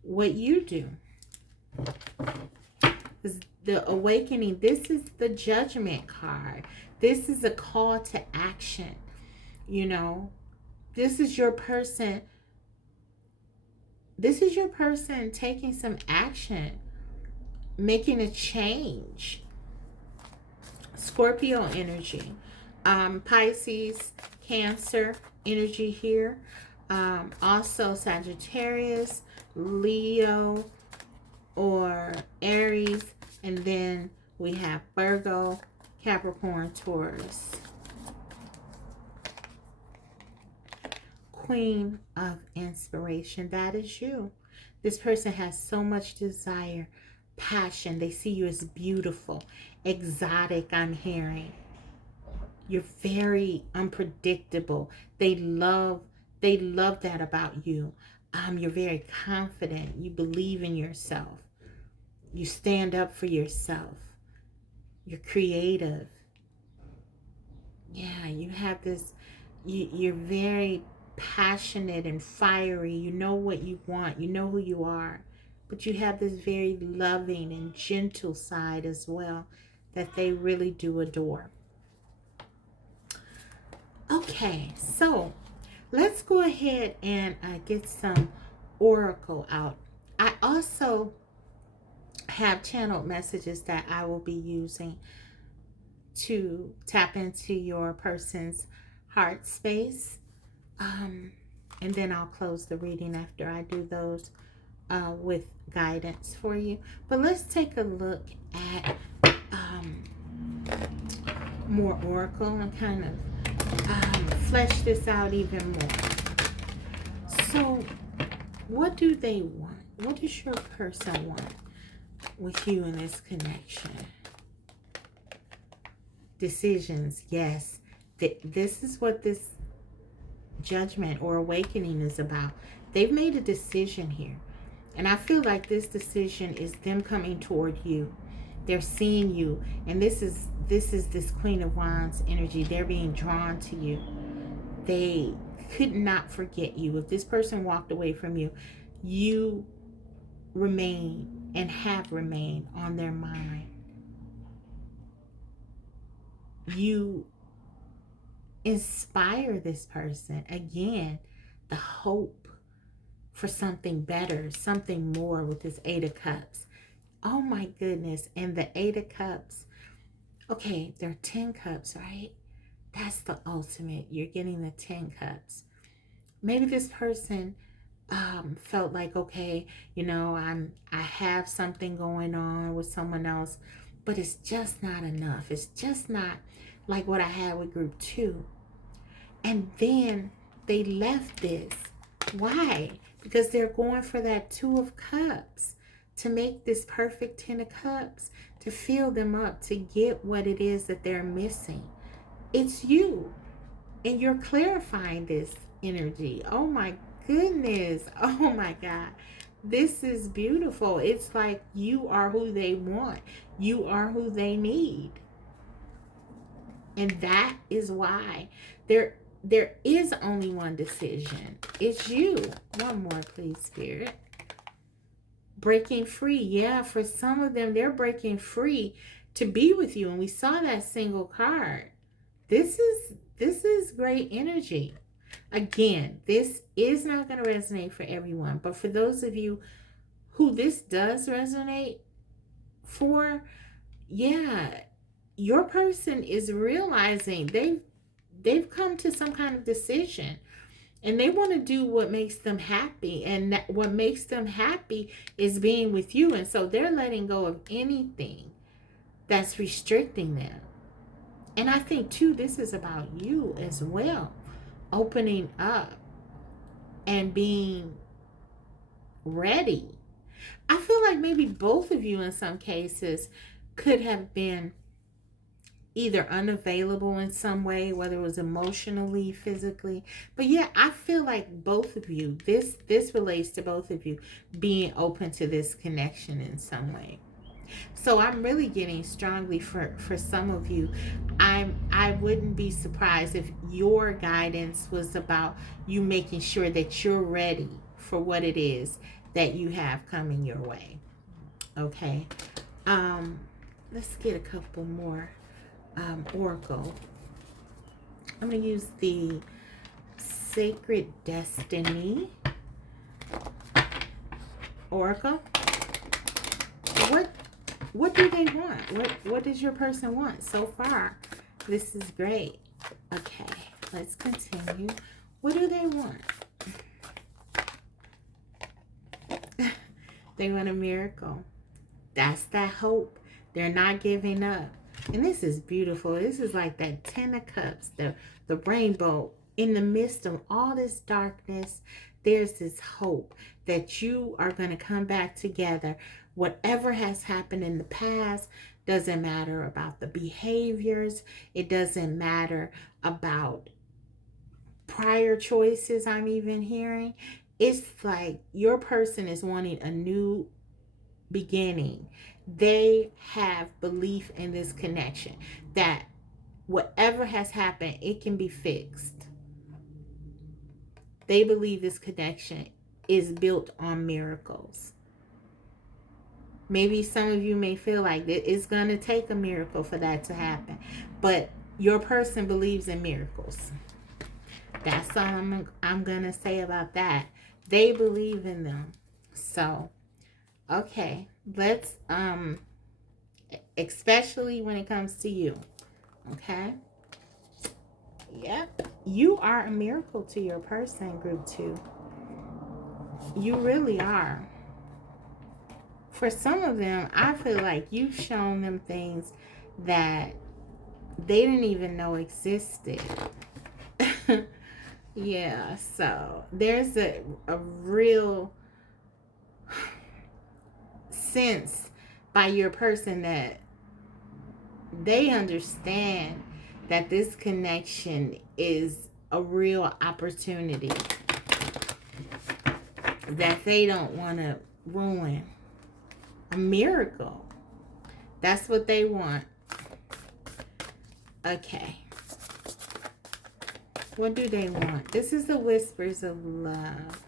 what you do. The awakening, this is the Judgment card. This is a call to action. You know, this is your person. This is your person taking some action, making a change. Scorpio energy. Pisces, Cancer energy here. Also Sagittarius, Leo, or Aries. And then we have Virgo, Capricorn, Taurus. Queen of Inspiration. That is you. This person has so much desire, passion. They see you as beautiful, exotic, I'm hearing. You're very unpredictable. They love that about you. You're very confident. You believe in yourself. You stand up for yourself. You're creative. Yeah, you have this, you're very passionate and fiery. You know what you want. You know who you are. But you have this very loving and gentle side as well that they really do adore. Okay, so let's go ahead and get some oracle out. I also have channeled messages that I will be using to tap into your person's heart space. And then I'll close the reading after I do those with guidance for you. But let's take a look at more oracle and kind of flesh this out even more. So, what do they want? What does your person want with you in this connection? Decisions, yes. This is what this judgment or awakening is about. They've made a decision here. And I feel like this decision is them coming toward you. They're seeing you. And this is this Queen of Wands energy. They're being drawn to you. They could not forget you. If this person walked away from you, you remain and have remained on their mind. You inspire this person. Again, the hope for something better, something more with this Eight of Cups. Oh my goodness. And the Eight of Cups. Okay, there are 10 cups, right? That's the ultimate. You're getting the 10 cups. Maybe this person felt like, okay, you know, I have something going on with someone else, but it's just not enough. It's just not like what I had with group 2. And then they left this. Why? Because they're going for that 2 of Cups to make this perfect 10 of Cups, to fill them up, to get what it is that they're missing. It's you. And you're clarifying this energy. Oh my goodness. Oh my God. This is beautiful. It's like you are who they want. You are who they need. And that is why there is only one decision. It's you. One more, please, Spirit. Breaking free. Yeah, for some of them, they're breaking free to be with you. And we saw that single card. This is great energy. Again, this is not going to resonate for everyone. But for those of you who this does resonate for, yeah, your person is realizing they've come to some kind of decision. And they want to do what makes them happy. And what makes them happy is being with you. And so they're letting go of anything that's restricting them. And I think, too, this is about you as well. Opening up and being ready. I feel like maybe both of you in some cases could have been either unavailable in some way, whether it was emotionally, physically. But yeah, I feel like both of you, this relates to both of you being open to this connection in some way. So I'm really getting strongly for some of you. I wouldn't be surprised if your guidance was about you making sure that you're ready for what it is that you have coming your way. Okay. Let's get a couple more oracle. I'm going to use the Sacred Destiny oracle. What do they want? What does your person want so far? This is great. Okay, let's continue. What do they want? They want a miracle. That's that hope. They're not giving up. And this is beautiful. This is like that 10 of Cups, the rainbow in the midst of all this darkness, there's this hope that you are going to come back together. Whatever has happened in the past doesn't matter about the behaviors. It doesn't matter about prior choices I'm even hearing. It's like your person is wanting a new beginning. They have belief in this connection that whatever has happened, it can be fixed. They believe this connection is built on miracles. Maybe some of you may feel like it's going to take a miracle for that to happen, but your person believes in miracles. That's all I'm going to say about that. They believe in them. So, okay, let's especially when it comes to you. Okay? Yep. You are a miracle to your person, group 2. You really are. For some of them, I feel like you've shown them things that they didn't even know existed. Yeah, so there's a real sense by your person that they understand that this connection is a real opportunity that they don't want to ruin. A miracle. That's what they want. Okay. What do they want? This is the whispers of love.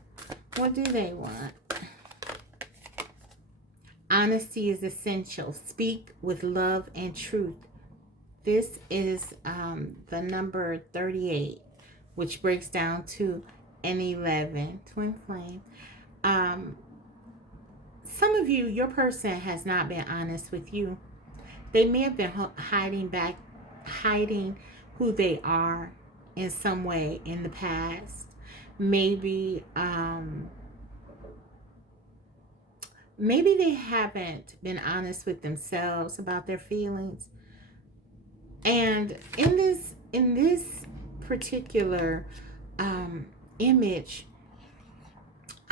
What do they want? Honesty is essential. Speak with love and truth. This is the number 38, which breaks down to an 11. Twin flame. Some of you, your person has not been honest with you. They may have been hiding who they are in some way in the past. Maybe they haven't been honest with themselves about their feelings. And in this particular image,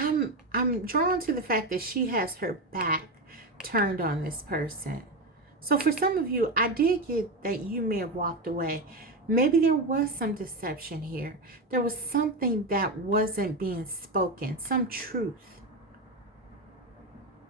I'm drawn to the fact that she has her back turned on this person. So for some of you, I did get that you may have walked away. Maybe there was some deception here. There was something that wasn't being spoken, some truth.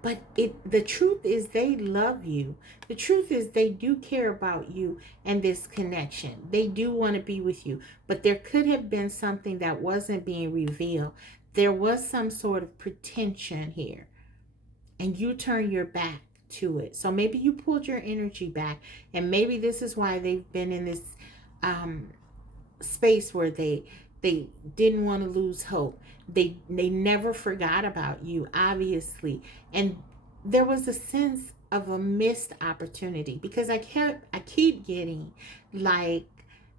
But the truth is they love you. The truth is they do care about you and this connection. They do want to be with you. But there could have been something that wasn't being revealed. There was some sort of pretension here. And you turn your back to it. So maybe you pulled your energy back. And maybe this is why they've been in this space where they didn't want to lose hope. They never forgot about you, obviously. And there was a sense of a missed opportunity, because I keep getting like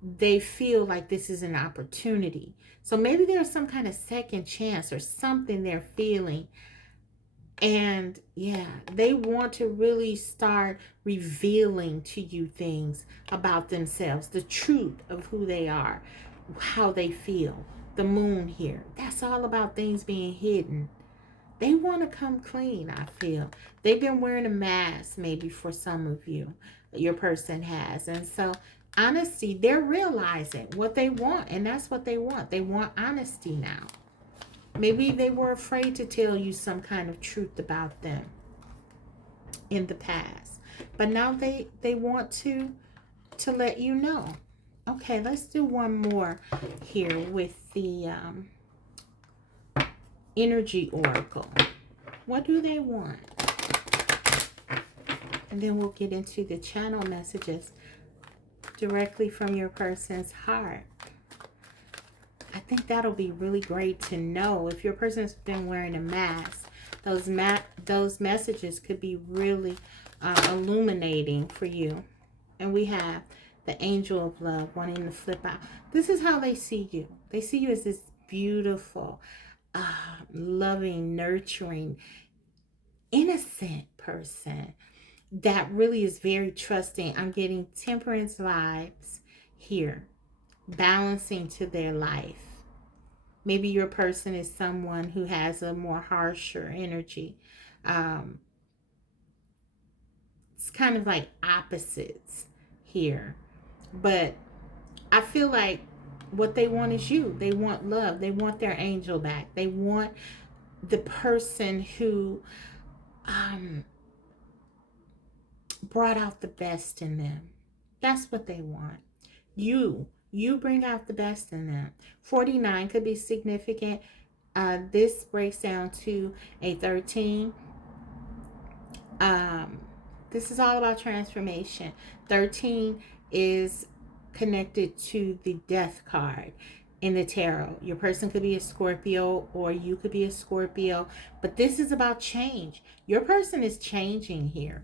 they feel like this is an opportunity. So maybe there's some kind of second chance or something they're feeling. And yeah, they want to really start revealing to you things about themselves, the truth of who they are, how they feel. The moon here, that's all about things being hidden. They want to come clean, I feel. They've been wearing a mask maybe for some of you. Your person has. And so honesty, they're realizing what they want, and that's what they want. They want honesty now. Maybe they were afraid to tell you some kind of truth about them in the past. But now they want to let you know. Okay, let's do one more here with the energy oracle. What do they want? And then we'll get into the channel messages directly from your person's heart. I think that'll be really great to know. If your person's been wearing a mask, those messages could be really illuminating for you. And we have the angel of love wanting to flip out. This is how they see you. They see you as this beautiful, loving, nurturing, innocent person that really is very trusting. I'm getting temperance vibes here. balancing to their life. Maybe your person is someone who has a more harsher energy. It's kind of like opposites here. But I feel like what they want is you. They want love. They want their angel back. They want the person who brought out the best in them. That's what they want. You bring out the best in them. 49 could be significant. This breaks down to a 13. This is all about transformation. 13 is connected to the death card in the tarot. Your person could be a Scorpio, or you could be a Scorpio, but this is about change. Your person is changing here.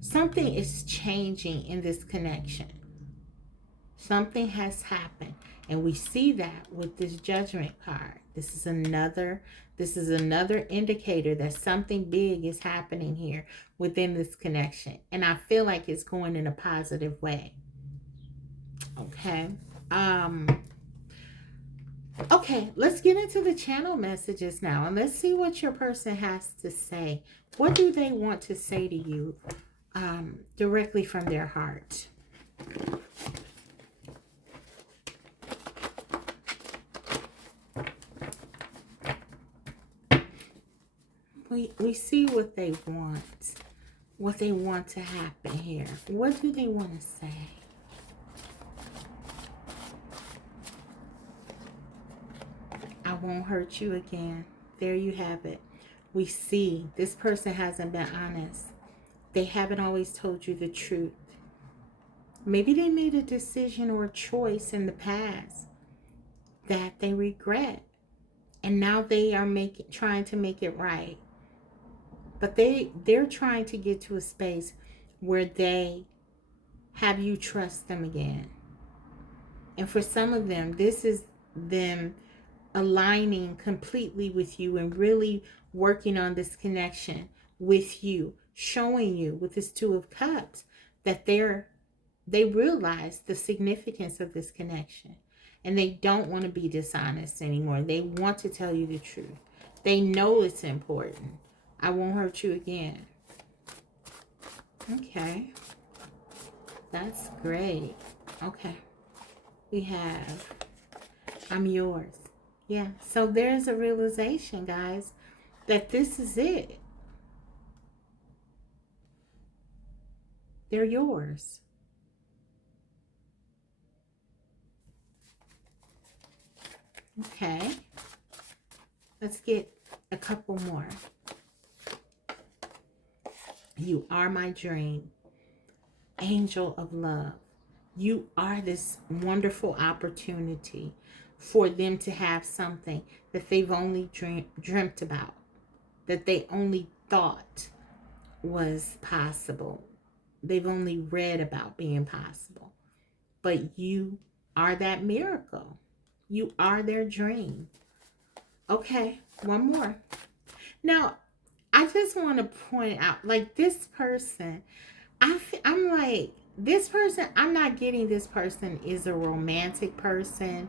Something is changing in this connection. Something has happened, and we see that with this Judgment card. This is another indicator that something big is happening here within this connection, and I feel like it's going in a positive way. Okay. Okay, let's get into the channel messages now, and let's see what your person has to say. What do they want to say to you directly from their heart? We see what they want to happen here. What do they want to say? I won't hurt you again. There you have it. We see this person hasn't been honest. They haven't always told you the truth. Maybe they made a decision or a choice in the past that they regret, and now they are trying to make it right. But they're trying to get to a space where they have you trust them again. And for some of them, this is them aligning completely with you and really working on this connection with you, showing you with this Two of Cups that they realize the significance of this connection, and they don't want to be dishonest anymore. They want to tell you the truth. They know it's important. I won't hurt you again. Okay. That's great. Okay. We have, I'm yours. Yeah. So there's a realization, guys, that this is it. They're yours. Okay. Let's get a couple more. You are my dream. Angel of love. You are this wonderful opportunity for them to have something that they've only dreamt about, that they only thought was possible. They've only read about being possible. But you are that miracle. You are their dream. Okay, one more. Now, I just want to point out, like, this person, I'm like, this person, I'm not getting this person is a romantic person.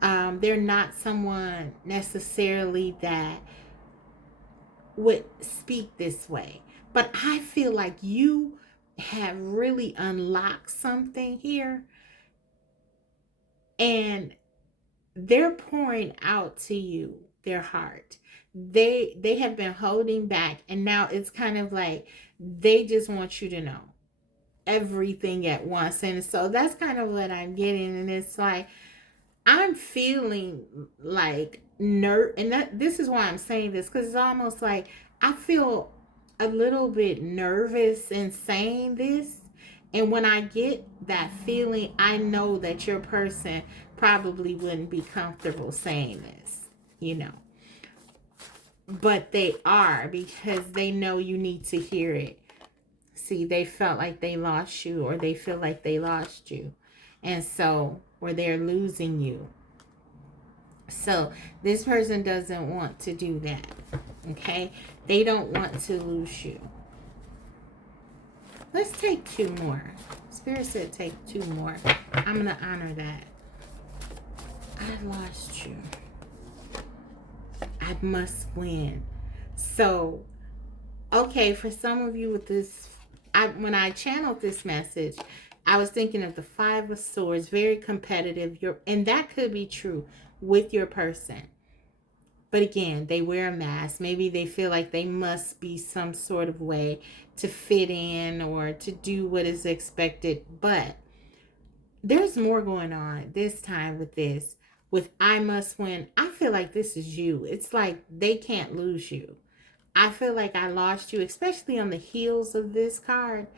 They're not someone necessarily that would speak this way. But I feel like you have really unlocked something here. And they're pouring out to you their heart. They have been holding back, and now it's kind of like they just want you to know everything at once. And so that's kind of what I'm getting. And it's like I'm feeling like and this is why I'm saying this, because it's almost like I feel a little bit nervous in saying this. And when I get that feeling, I know that your person probably wouldn't be comfortable saying this, you know. But they are, because they know you need to hear it. See, they felt like they lost you, or they feel like they lost you. And so, or they're losing you. So this person doesn't want to do that. Okay? They don't want to lose you. Let's take two more. Spirit said take two more. I'm going to honor that. I lost you. I must win. So, okay, for some of you with this, when I channeled this message, I was thinking of the Five of Swords, very competitive. And that could be true with your person. But again, they wear a mask. Maybe they feel like they must be some sort of way to fit in or to do what is expected. But there's more going on this time with this. With I must win, I feel like this is you. It's like they can't lose you. I feel like I lost you, especially on the heels of this card.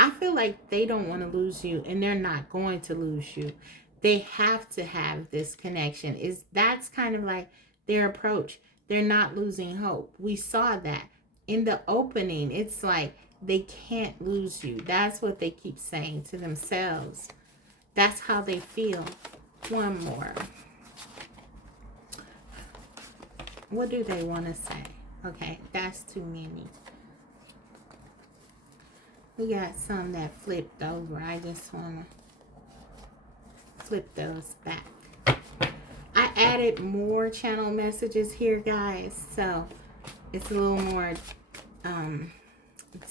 I feel like they don't want to lose you, and they're not going to lose you. They have to have this connection. That's kind of like their approach. They're not losing hope. We saw that in the opening. It's like they can't lose you. That's what they keep saying to themselves. That's how they feel. One more. What do they want to say? Okay, that's too many. We got some that flipped over. I just want to flip those back. I added more channel messages here, guys, so it's a little more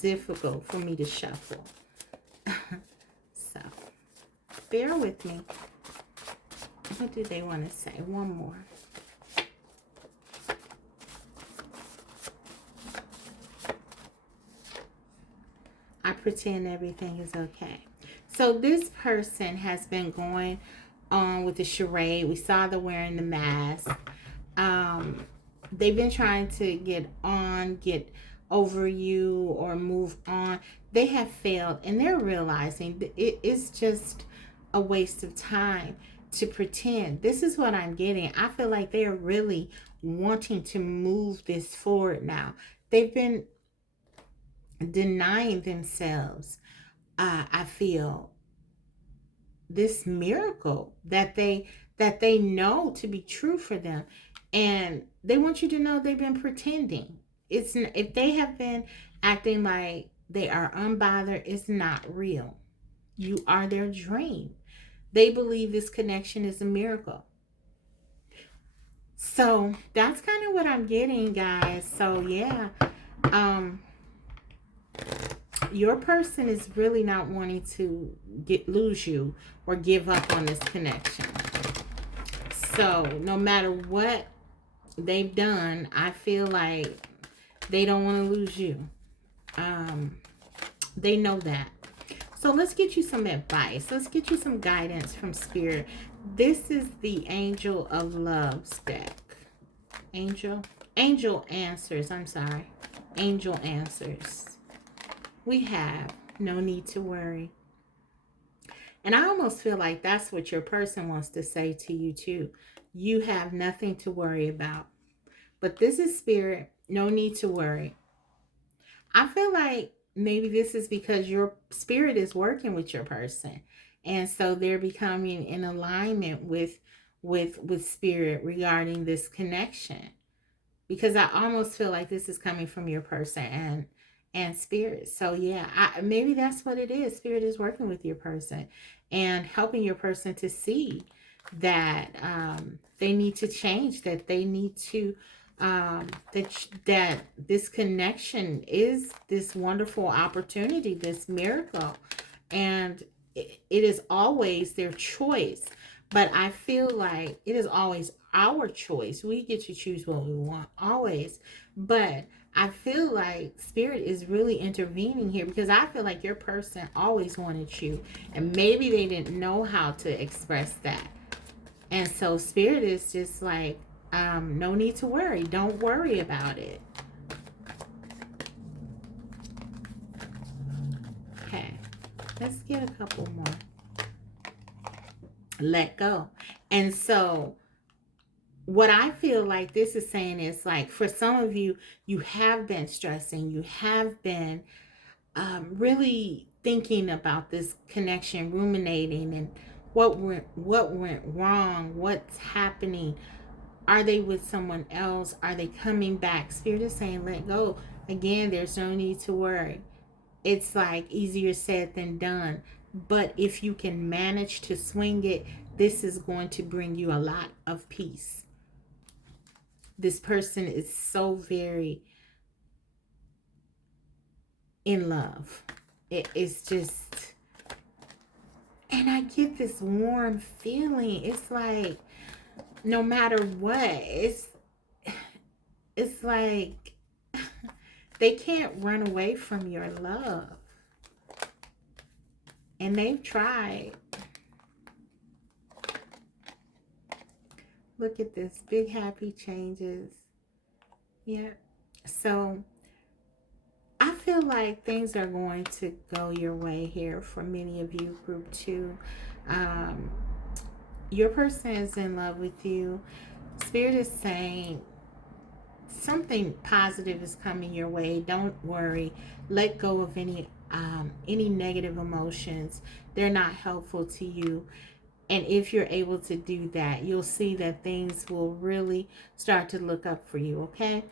difficult for me to shuffle. So, bear with me. What do they want to say? One more. I pretend everything is okay. So this person has been going on with the charade. We saw them wearing the mask. They've been trying to get over you or move on. They have failed, and they're realizing that it is just a waste of time to pretend. This is what I'm getting. I feel like they are really wanting to move this forward now. They've been denying themselves, I feel, this miracle that they know to be true for them, and they want you to know they've been pretending. If they have been acting like they are unbothered, it's not real. You are their dream. They believe this connection is a miracle. So that's kind of what I'm getting, guys. So yeah, your person is really not wanting to lose you or give up on this connection. So no matter what they've done, I feel like they don't want to lose you. They know that. So let's get you some advice. Let's get you some guidance from Spirit. This is the Angel of Love's deck. Angel Answers. I'm sorry. Angel Answers. We have no need to worry. And I almost feel like that's what your person wants to say to you too. You have nothing to worry about. But this is Spirit. No need to worry. I feel like maybe this is because your spirit is working with your person. And so they're becoming in alignment with Spirit regarding this connection. Because I almost feel like this is coming from your person and Spirit. So yeah, maybe that's what it is. Spirit is working with your person and helping your person to see that they need to change, that they need to that this connection is this wonderful opportunity, this miracle, and it is always their choice. But I feel like it is always our choice. We get to choose what we want, always. But I feel like Spirit is really intervening here, because I feel like your person always wanted you, and maybe they didn't know how to express that. And so Spirit is just like, no need to worry. Don't worry about it. Okay, let's get a couple more. Let go. And so what I feel like this is saying is, like, for some of you, you have been stressing. You have been really thinking about this connection, ruminating, and what went wrong, what's happening. Are they with someone else? Are they coming back? Spirit is saying, let go. Again, there's no need to worry. It's like easier said than done. But if you can manage to swing it, this is going to bring you a lot of peace. This person is so very in love. It's just, and I get this warm feeling. It's like, no matter what, it's like they can't run away from your love. And they've tried. Look at this. Big happy changes. Yeah. So I feel like things are going to go your way here for many of you, group 2. Your person is in love with you. Spirit is saying something positive is coming your way. Don't worry. Let go of any negative emotions. They're not helpful to you. And if you're able to do that, you'll see that things will really start to look up for you, okay?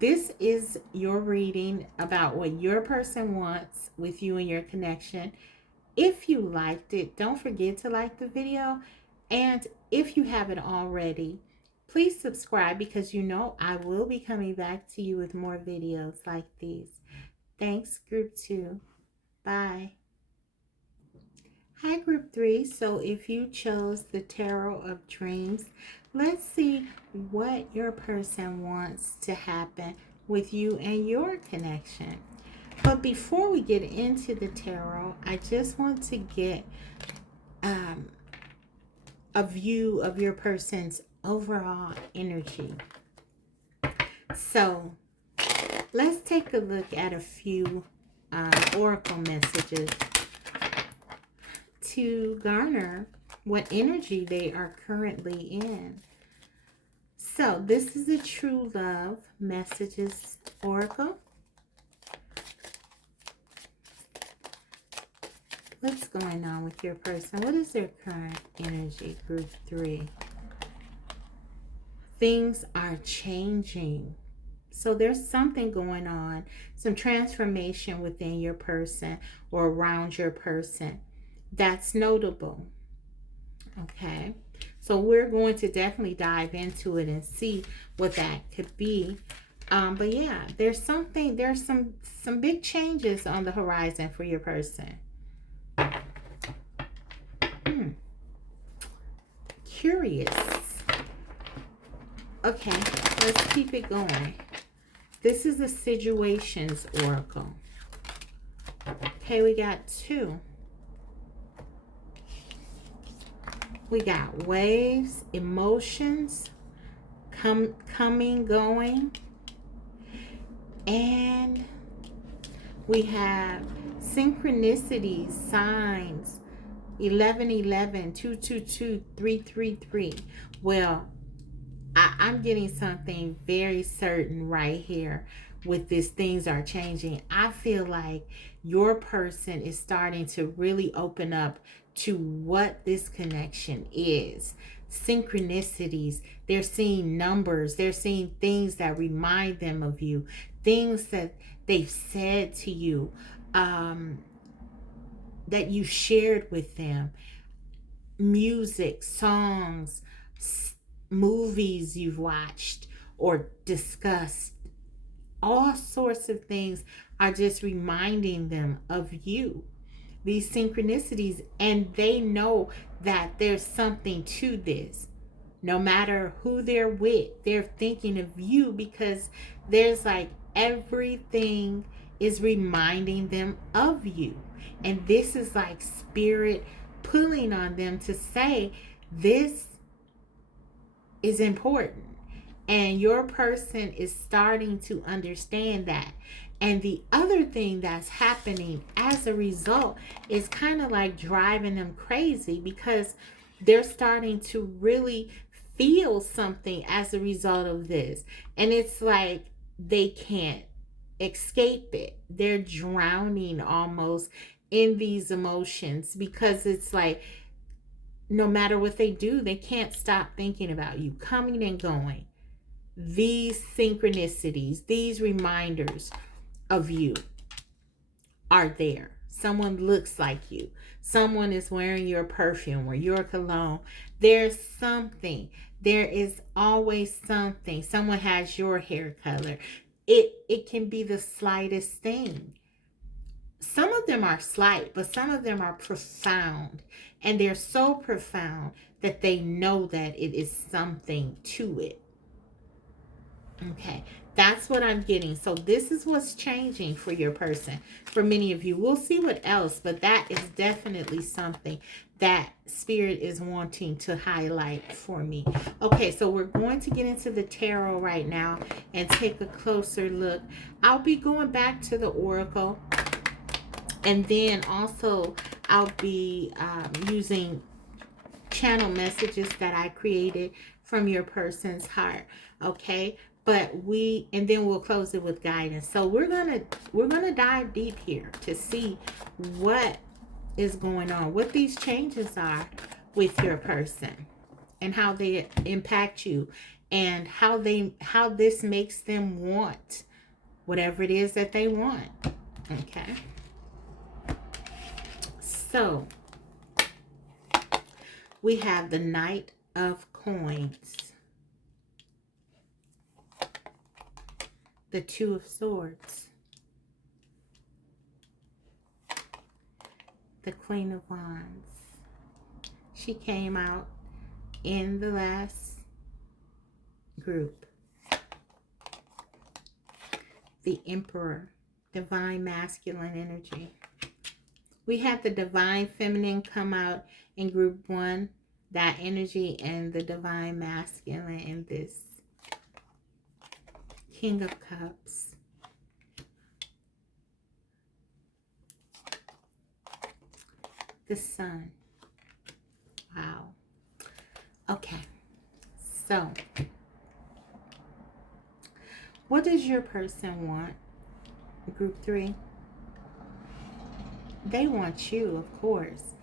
This is your reading about what your person wants with you and your connection. If you liked it, don't forget to like the video. And if you haven't already, please subscribe, because you know I will be coming back to you with more videos like these. Thanks, group 2. Bye. Hi, group 3. So if you chose the Tarot of Dreams, let's see what your person wants to happen with you and your connection. But before we get into the tarot, I just want to get a view of your person's overall energy. So let's take a look at a few oracle messages to garner what energy they are currently in. So this is a true love messages oracle. What's going on with your person? What is their current energy, group 3? Things are changing. So there's something going on, some transformation within your person or around your person that's notable. Okay, so we're going to definitely dive into it and see what that could be. But yeah, there's some big changes on the horizon for your person. Curious. Okay, let's keep it going. This is a situations oracle. Okay, we got 2. We got waves, emotions, coming, going. And we have synchronicities, signs, 1111, 222, 333. Well, I'm getting something very certain right here with this. Things are changing. I feel like your person is starting to really open up to what this connection is. Synchronicities. They're seeing numbers. They're seeing things that remind them of you. Things that they've said to you, that you shared with them. Music, songs, movies you've watched or discussed. All sorts of things are just reminding them of you. These synchronicities, and they know that there's something to this. No matter who they're with, they're thinking of you, because there's like everything is reminding them of you. And this is like spirit pulling on them to say, this is important. And your person is starting to understand that. And the other thing that's happening as a result is kind of like driving them crazy, because they're starting to really feel something as a result of this. And it's like they can't escape it. They're drowning almost in these emotions, because it's like no matter what they do, they can't stop thinking about you, coming and going. These synchronicities, these reminders of you are there. Someone looks like you. Someone is wearing your perfume or your cologne. There's something. There is always something. Someone has your hair color. It can be the slightest thing. Some of them are slight, but some of them are profound. And they're so profound that they know that it is something to it. Okay, that's what I'm getting. So this is what's changing for your person. For many of you, we'll see what else, but that is definitely something that Spirit is wanting to highlight for me. Okay, so we're going to get into the tarot right now and take a closer look. I'll be going back to the oracle, and then also I'll be using channel messages that I created from your person's heart. Okay, and then we'll close it with guidance. So we're gonna dive deep here to see what is going on, what these changes are with your person, and how they impact you, and how this makes them want whatever it is that they want. Okay, so we have the Knight of Coins, the Two of Swords, the Queen of Wands. She came out in the last group. The Emperor, divine masculine energy. We had the divine feminine come out in group 1, that energy, and the divine masculine in this. King of Cups. The Sun. Wow. Okay. So, what does your person want? Group 3. They want you, of course.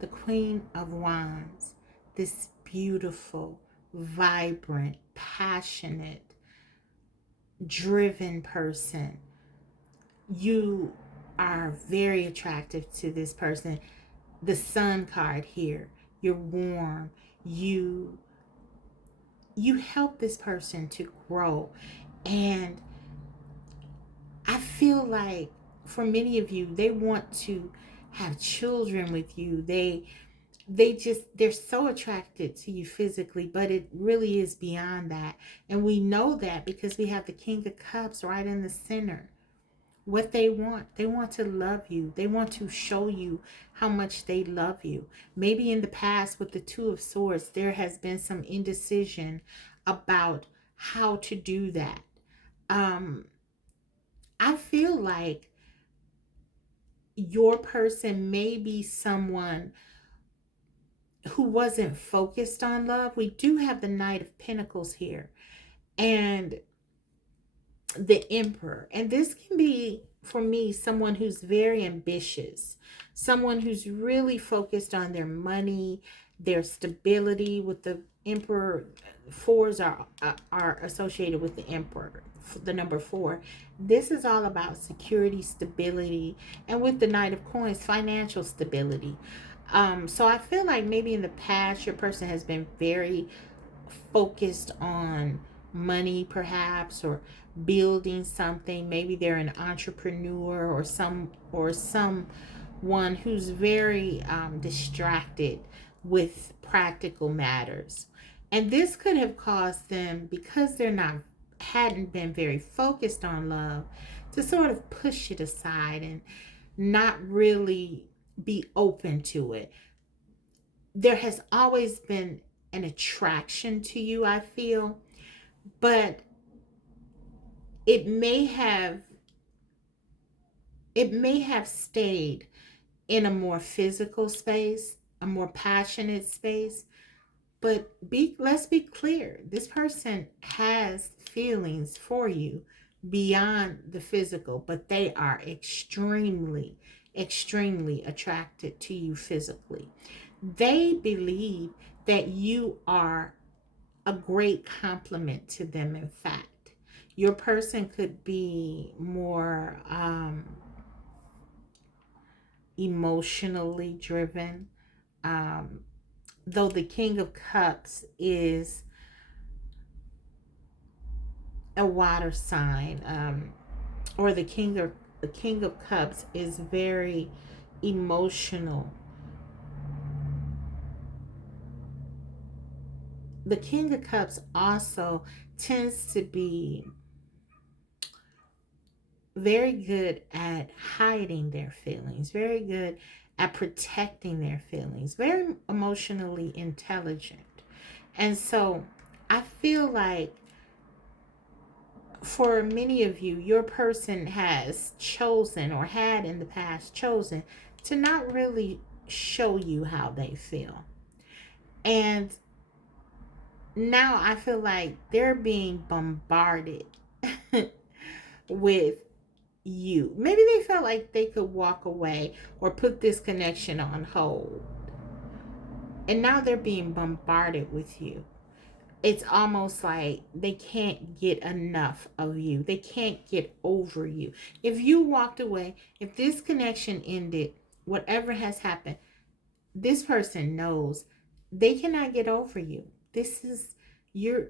The Queen of Wands. This beautiful, vibrant, passionate, driven person. You are very attractive to this person. The Sun card here. You're warm. You help this person to grow. And I feel like for many of you, they want to have children with you. They're so attracted to you physically, but it really is beyond that. And we know that because we have the King of Cups right in the center. What they want to love you. They want to show you how much they love you. Maybe in the past with the Two of Swords, there has been some indecision about how to do that. I feel like your person may be someone who wasn't focused on love. We do have the Knight of Pentacles here and the Emperor. And this can be, for me, someone who's very ambitious, someone who's really focused on their money, their stability. With the Emperor, fours are associated with the Emperor, the number 4. This is all about security, stability, and with the Knight of Coins, financial stability. So I feel like maybe in the past your person has been very focused on money, perhaps, or building something. Maybe they're an entrepreneur or someone who's very distracted with practical matters. And this could have caused them, because hadn't been very focused on love, to sort of push it aside and not really be open to it. There has always been an attraction to you, I feel, but it may have stayed in a more physical space, a more passionate space. But let's be clear, this person has feelings for you beyond the physical, but they are extremely, extremely attracted to you physically. They believe that you are a great compliment to them. In fact, your person could be more emotionally driven. Though the King of Cups is a water sign, or the King of Cups is very emotional. The King of Cups also tends to be very good at hiding their feelings, very good at protecting their feelings, very emotionally intelligent. And so I feel like for many of you, your person has chosen or had in the past chosen to not really show you how they feel. And now I feel like they're being bombarded with you. Maybe they felt like they could walk away or put this connection on hold. And now they're being bombarded with you. It's almost like they can't get enough of you. They can't get over you. If you walked away, if this connection ended, whatever has happened, this person knows they cannot get over you. This is your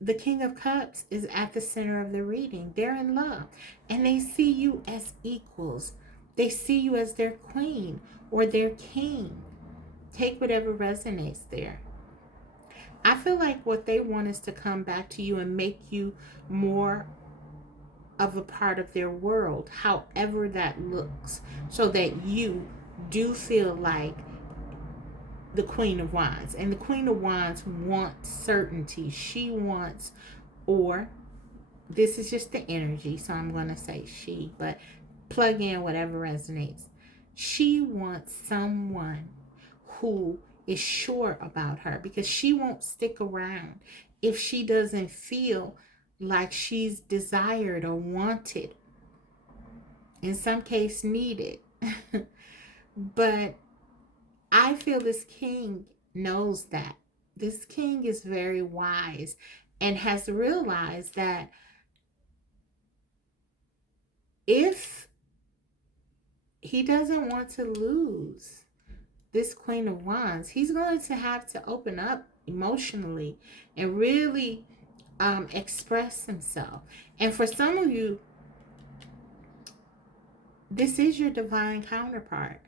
the King of Cups is at the center of the reading. They're in love and they see you as equals. They see you as their queen or their king. Take whatever resonates there. I feel like what they want is to come back to you and make you more of a part of their world, however that looks, so that you do feel like the Queen of Wands. And the Queen of Wands wants certainty. She wants, or this is just the energy, so I'm going to say she, but plug in whatever resonates. She wants someone who is sure about her, because she won't stick around if she doesn't feel like she's desired or wanted, in some case needed. But I feel this king knows that. This king is very wise and has realized that if he doesn't want to lose this Queen of Wands, he's going to have to open up emotionally and really express himself. And for some of you, this is your divine counterpart.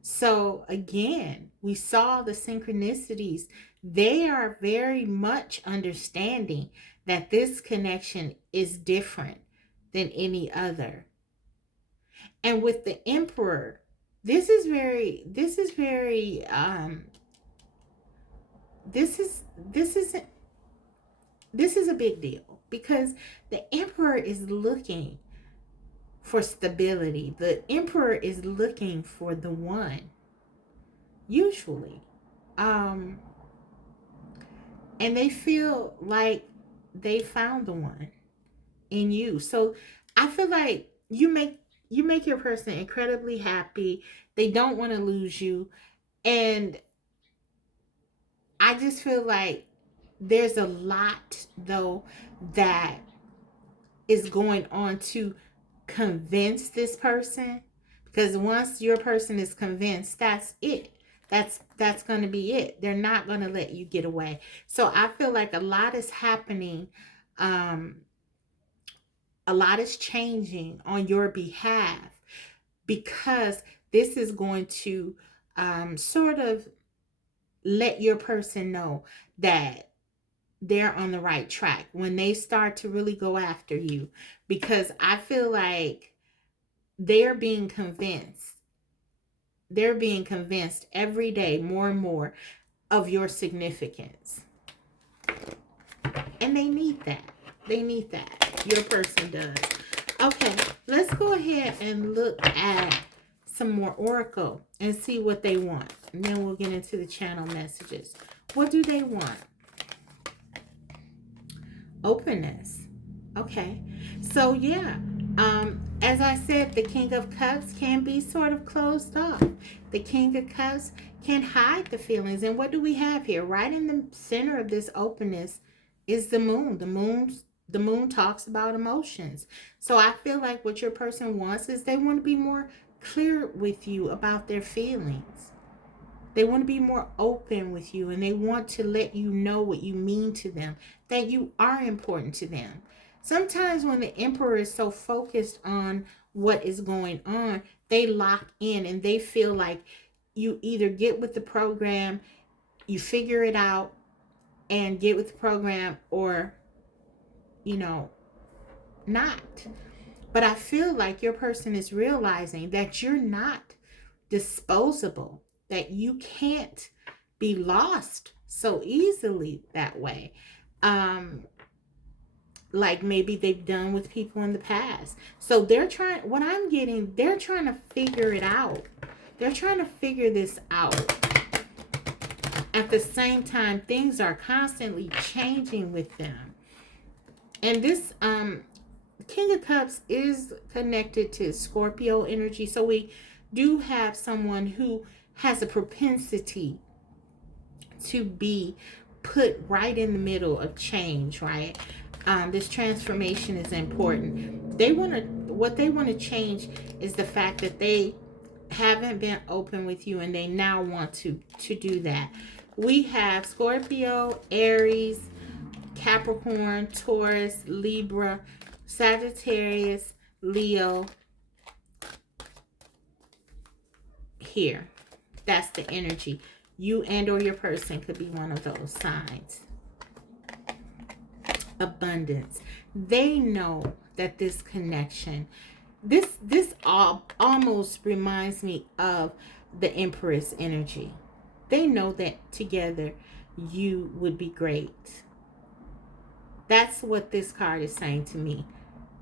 So again, we saw the synchronicities. They are very much understanding that this connection is different than any other. And with the Emperor, this is very this is a big deal, because the Emperor is looking for stability. The Emperor is looking for the one, usually. And they feel like they found the one in you. So I feel like you make your person incredibly happy. They don't want to lose you. And I just feel like there's a lot, though, that is going on to convince this person, because once your person is convinced, that's it. That's going to be it. They're not going to let you get away. So I feel like a lot is happening. A lot is changing on your behalf, because this is going to sort of let your person know that they're on the right track when they start to really go after you. Because I feel like they're being convinced. They're being convinced every day more and more of your significance. And they need that. They need that. Your person does. Okay, let's go ahead and look at some more oracle and see what they want. And then we'll get into the channel messages. What do they want? Openness. Okay. So yeah, as I said, the King of Cups can be sort of closed off. The King of Cups can hide the feelings. And what do we have here? Right in the center of this openness is the moon. The moon talks about emotions. So I feel like what your person wants is they want to be more clear with you about their feelings. They want to be more open with you, and they want to let you know what you mean to them, that you are important to them. Sometimes when the emperor is so focused on what is going on, they lock in and they feel like you either get with the program, you figure it out and get with the program, or, not. But I feel like your person is realizing that you're not disposable, that you can't be lost so easily that way. Like maybe they've done with people in the past. So they're trying to figure it out. They're trying to figure this out. At the same time, things are constantly changing with them. And this King of Cups is connected to Scorpio energy. So we do have someone who has a propensity to be put right in the middle of change, right? This transformation is important. What they want to change is the fact that they haven't been open with you, and they now want to do that. We have Scorpio, Aries, Capricorn, Taurus, Libra, Sagittarius, Leo here. That's the energy. You and or your person could be one of those signs. Abundance. They know that this connection, this almost reminds me of the Empress energy. They know that together you would be great. That's what this card is saying to me.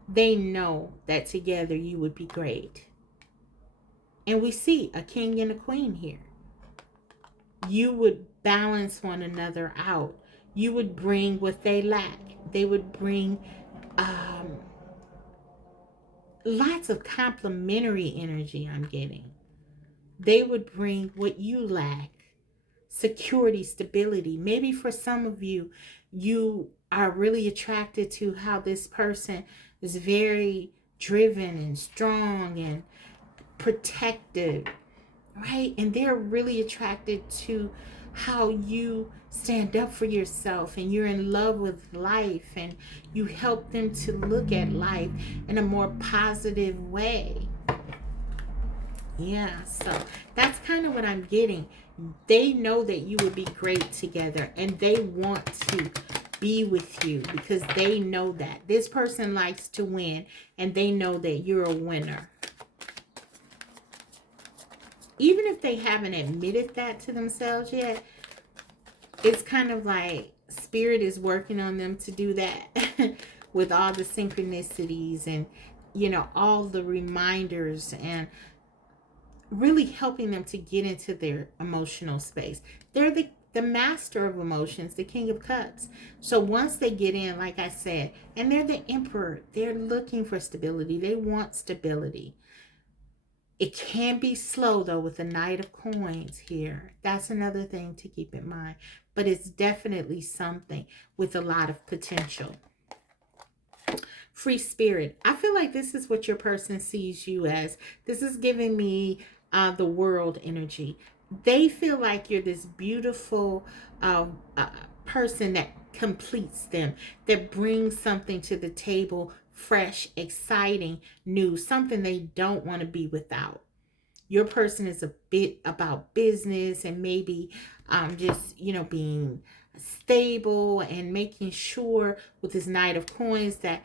They know that together you would be great. And we see a king and a queen here. You would balance one another out. You would bring what they lack. They would bring lots of complementary energy, I'm getting. They would bring what you lack. Security, stability. Maybe for some of you, you are really attracted to how this person is very driven and strong and protective, right? And they're really attracted to how you stand up for yourself, and you're in love with life, and you help them to look at life in a more positive way. Yeah, so that's kind of what I'm getting. They know that you would be great together, and they want to be with you because they know that this person likes to win, and they know that you're a winner. Even if they haven't admitted that to themselves yet, it's kind of like Spirit is working on them to do that with all the synchronicities and, all the reminders, and really helping them to get into their emotional space. They're the master of emotions, the King of Cups. So once they get in, like I said, and they're the Emperor, they're looking for stability. They want stability. It can be slow, though, with the Knight of Coins here. That's another thing to keep in mind. But it's definitely something with a lot of potential. Free spirit. I feel like this is what your person sees you as. This is giving me the world energy. They feel like you're this beautiful person that completes them, that brings something to the table, fresh, exciting, new, something they don't want to be without. Your person is a bit about business and maybe just, being stable and making sure with this Knight of Coins that,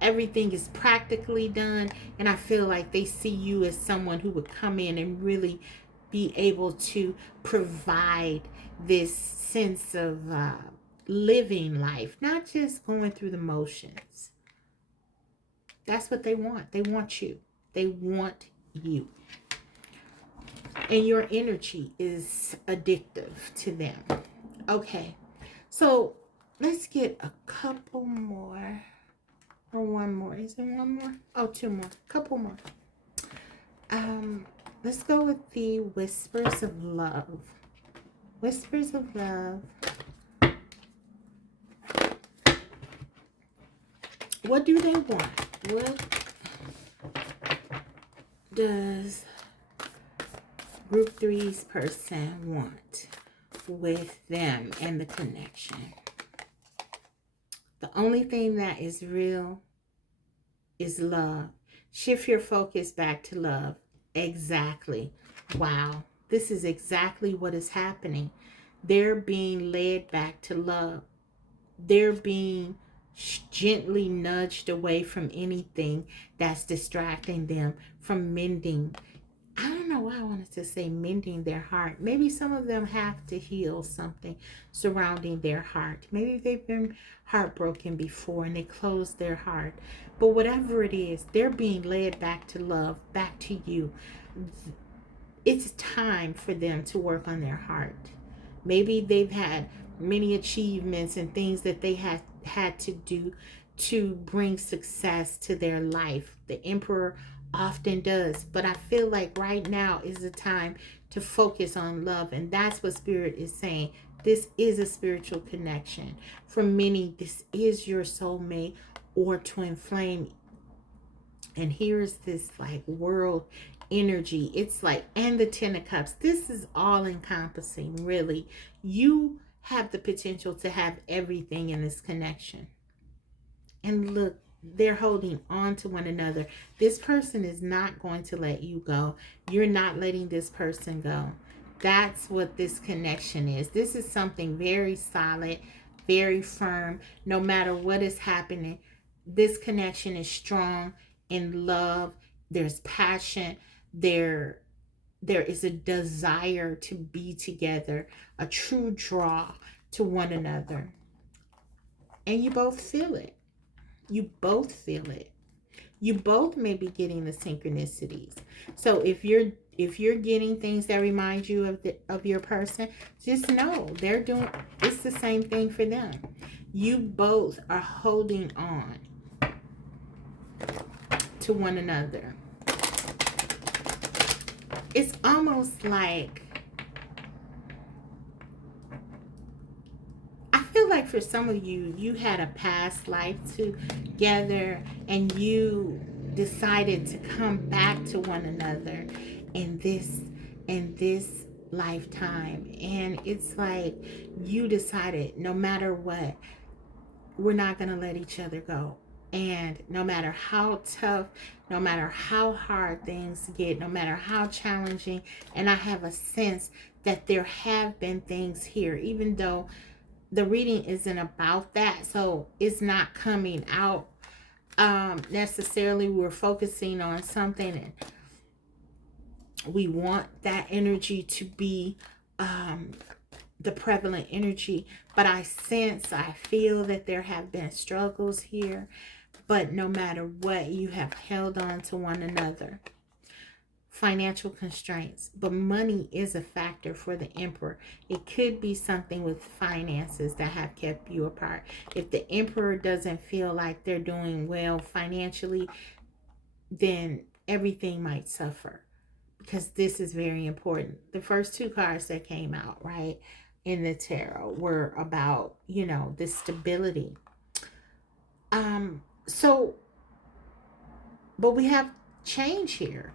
everything is practically done. And I feel like they see you as someone who would come in and really be able to provide this sense of living life, not just going through the motions. That's what they want. They want you. They want you. And your energy is addictive to them. Okay. So let's get a couple more. Or one more. Is there one more? Oh, two more. Couple more. Let's go with the Whispers of Love. Whispers of Love. What do they want? does group three's person want with them and the connection? The only thing that is real is love. Shift your focus back to love. Exactly. Wow. This is exactly what is happening. They're being led back to love. They're being gently nudged away from anything that's distracting them from mending. I don't know why I wanted to say mending their heart. Maybe some of them have to heal something surrounding their heart. Maybe they've been heartbroken before and they closed their heart. But whatever it is, they're being led back to love, back to you. It's time for them to work on their heart. Maybe they've had many achievements and things that they had to do to bring success to their life. The emperor often does, but I feel like right now is the time to focus on love, and that's what Spirit is saying. This is a spiritual connection. For many, this is your soulmate or twin flame. And here's this like world energy. It's like, and the Ten of Cups. This is all encompassing, really. You have the potential to have everything in this connection. And look, they're holding on to one another. This person is not going to let you go. You're not letting this person go. That's what this connection is. This is something very solid, very firm. No matter what is happening, this connection is strong in love. There's passion. There is a desire to be together, a true draw to one another. And you both feel it. You both feel it. You both may be getting the synchronicities. So if you're getting things that remind you of your person, just know they're doing, it's the same thing for them. You both are holding on to one another. It's almost like, I feel like for some of you, you had a past life together and you decided to come back to one another in this lifetime. And it's like you decided, no matter what, we're not going to let each other go. And no matter how tough, no matter how hard things get, no matter how challenging, and I have a sense that there have been things here, even though the reading isn't about that, so it's not coming out necessarily. We're focusing on something and we want that energy to be the prevalent energy, but I feel that there have been struggles here, but no matter what, you have held on to one another. Financial constraints, but money is a factor for the emperor. It could be something with finances that have kept you apart. If the emperor doesn't feel like they're doing well financially, then everything might suffer, because this is very important. The first two cards that came out, right, in the tarot were about, this stability. But we have change here.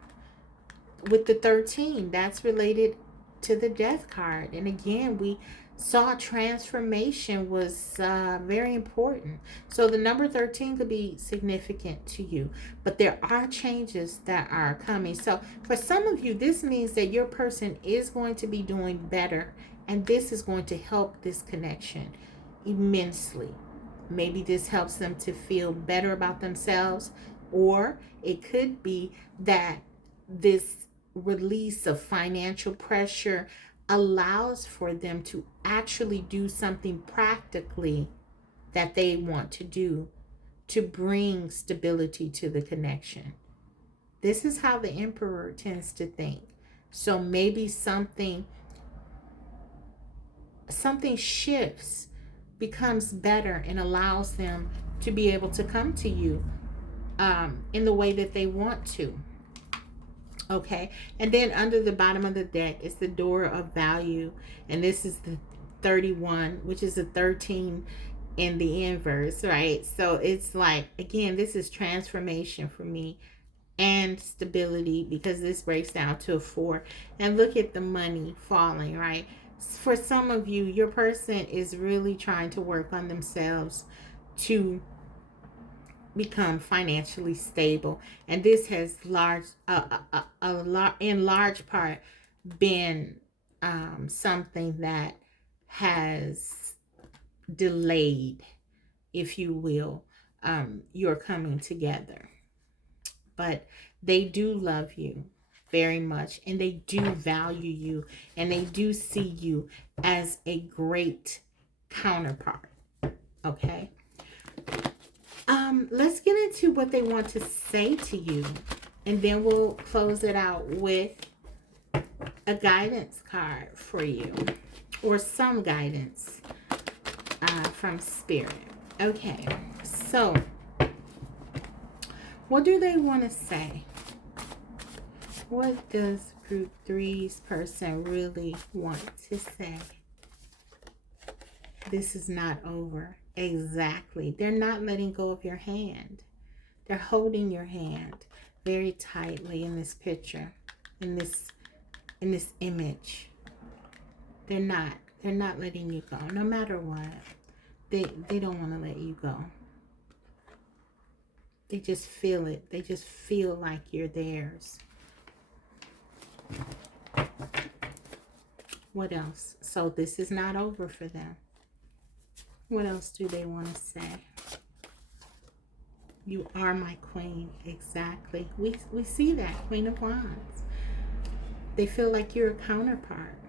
With the 13, that's related to the death card. And again, we saw transformation was very important. So the number 13 could be significant to you, but there are changes that are coming. So for some of you, this means that your person is going to be doing better, and this is going to help this connection immensely. Maybe this helps them to feel better about themselves, or it could be that this release of financial pressure allows for them to actually do something practically that they want to do to bring stability to the connection. This is how the emperor tends to think. So maybe something shifts, becomes better, and allows them to be able to come to you in the way that they want to. Okay, and then under the bottom of the deck is the door of value, and this is the 31, which is a 13 in the inverse, right? So it's like, again, this is transformation for me, and stability, because this breaks down to a 4. And look at the money falling, right? For some of you, your person is really trying to work on themselves to become financially stable, and this has in large part been something that has delayed, if you will, your coming together. But they do love you very much, and they do value you, and they do see you as a great counterpart. Okay. Let's get into what they want to say to you, and then we'll close it out with a guidance card for you, or some guidance from Spirit. Okay, so what do they want to say? What does Group 3's person really want to say? This is not over. Exactly. They're not letting go of your hand. They're holding your hand very tightly in this picture, in this image. They're not letting you go, no matter what. They don't want to let you go. They just feel it. They just feel like you're theirs. What else? So this is not over for them. What else do they want to say? You are my queen. Exactly. We see that. Queen of Wands. They feel like you're a counterpart.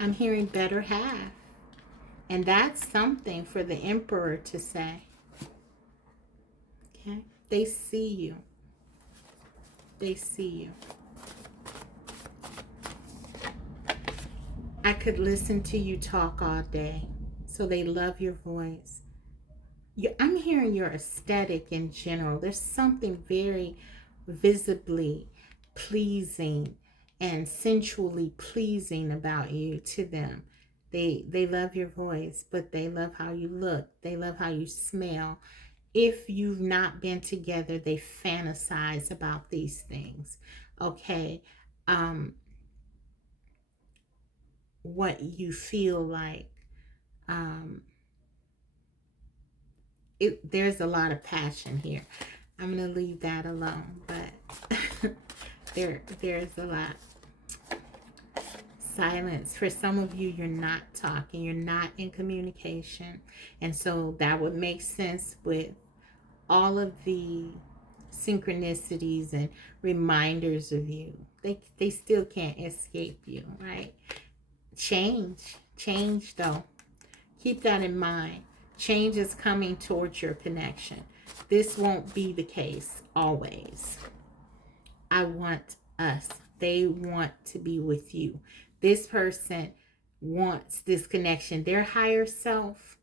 I'm hearing better half. And that's something for the Emperor to say. Okay? They see you. They see you. I could listen to you talk all day. So they love your voice. I'm hearing your aesthetic in general. There's something very visibly pleasing and sensually pleasing about you to them. They love your voice, but they love how you look. They love how you smell. If you've not been together, they fantasize about these things. Okay. What you feel like. There's a lot of passion here. I'm going to leave that alone, but there's a lot. Silence. For some of you, you're not talking. You're not in communication. And so that would make sense with all of the synchronicities and reminders of you. They still can't escape you, right? Change though. Keep that in mind. Change is coming towards your connection. This won't be the case always. I want us. They want to be with you. This person wants this connection. Their higher self,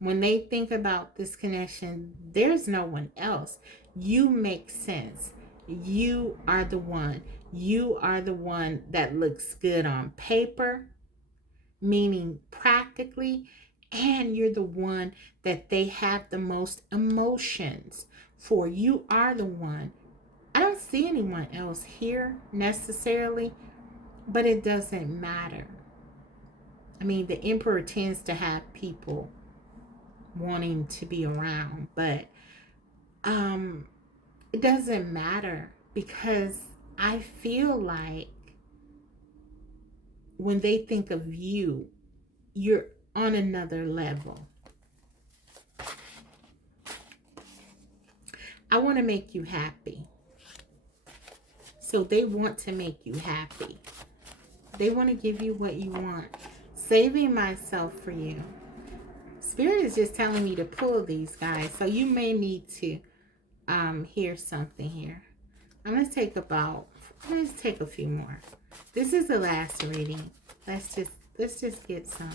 when they think about this connection, there's no one else. You make sense. You are the one. You are the one that looks good on paper, meaning practically, and you're the one that they have the most emotions for. You are the one. I don't see anyone else here necessarily, but it doesn't matter. I mean, the Emperor tends to have people wanting to be around, but it doesn't matter, because I feel like when they think of you, you're on another level. I want to make you happy. So they want to make you happy. They want to give you what you want. Saving myself for you. Spirit is just telling me to pull these guys. So you may need to hear something here. I'm going to take a few more. This is the last reading. Let's just get some.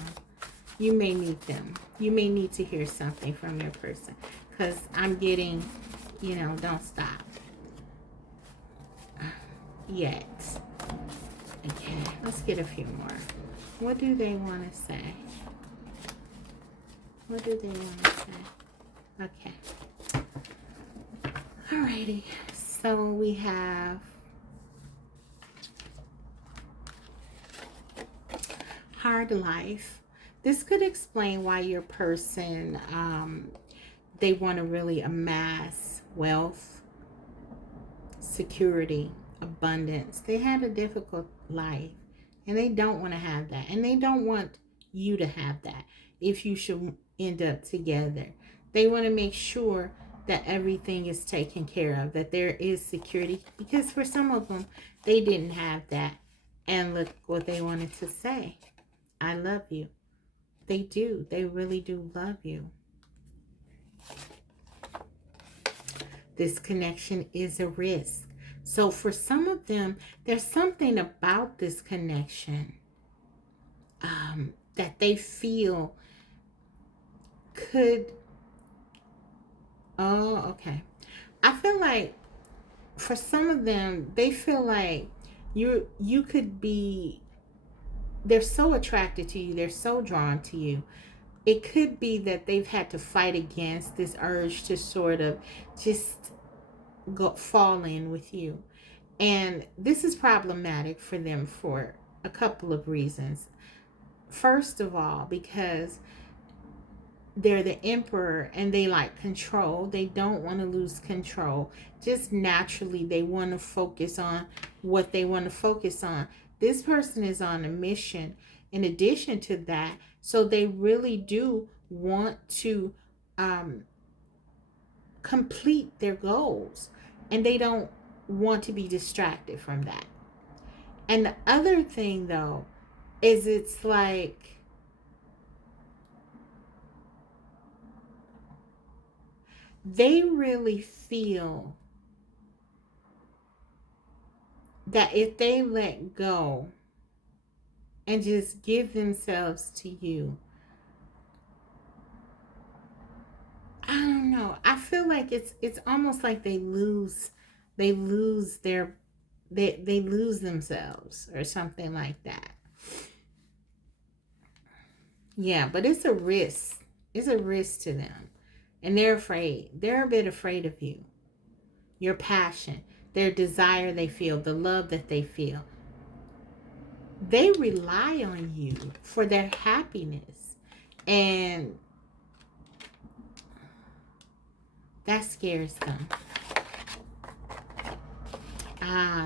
You may need them. You may need to hear something from your person, because I'm getting, don't stop yet. Okay, let's get a few more. What do they want to say? What do they want to say? Okay. Alrighty, so we have hard life. This could explain why your person, they want to really amass wealth, security, abundance. They had a difficult life and they don't want to have that. And they don't want you to have that if you should end up together. They want to make sure that everything is taken care of, that there is security, because for some of them, they didn't have that. And look what they wanted to say. I love you. They do. They really do love you. This connection is a risk. So for some of them, there's something about this connection that they feel could... Oh, okay. I feel like for some of them, they feel like you could be... They're so attracted to you. They're so drawn to you. It could be that they've had to fight against this urge to sort of just fall in with you. And this is problematic for them for a couple of reasons. First of all, because they're the emperor and they like control. They don't want to lose control. Just naturally, they want to focus on what they want to focus on. This person is on a mission in addition to that. So they really do want to complete their goals. And they don't want to be distracted from that. And the other thing, though, is it's like... they really feel that if they let go and just give themselves to you, I don't know. I feel like it's almost like they lose their they lose themselves or something like that. Yeah, but it's a risk. It's a risk to them. And they're afraid. They're a bit afraid of you. Your passion, their desire they feel, the love that they feel. They rely on you for their happiness. And that scares them.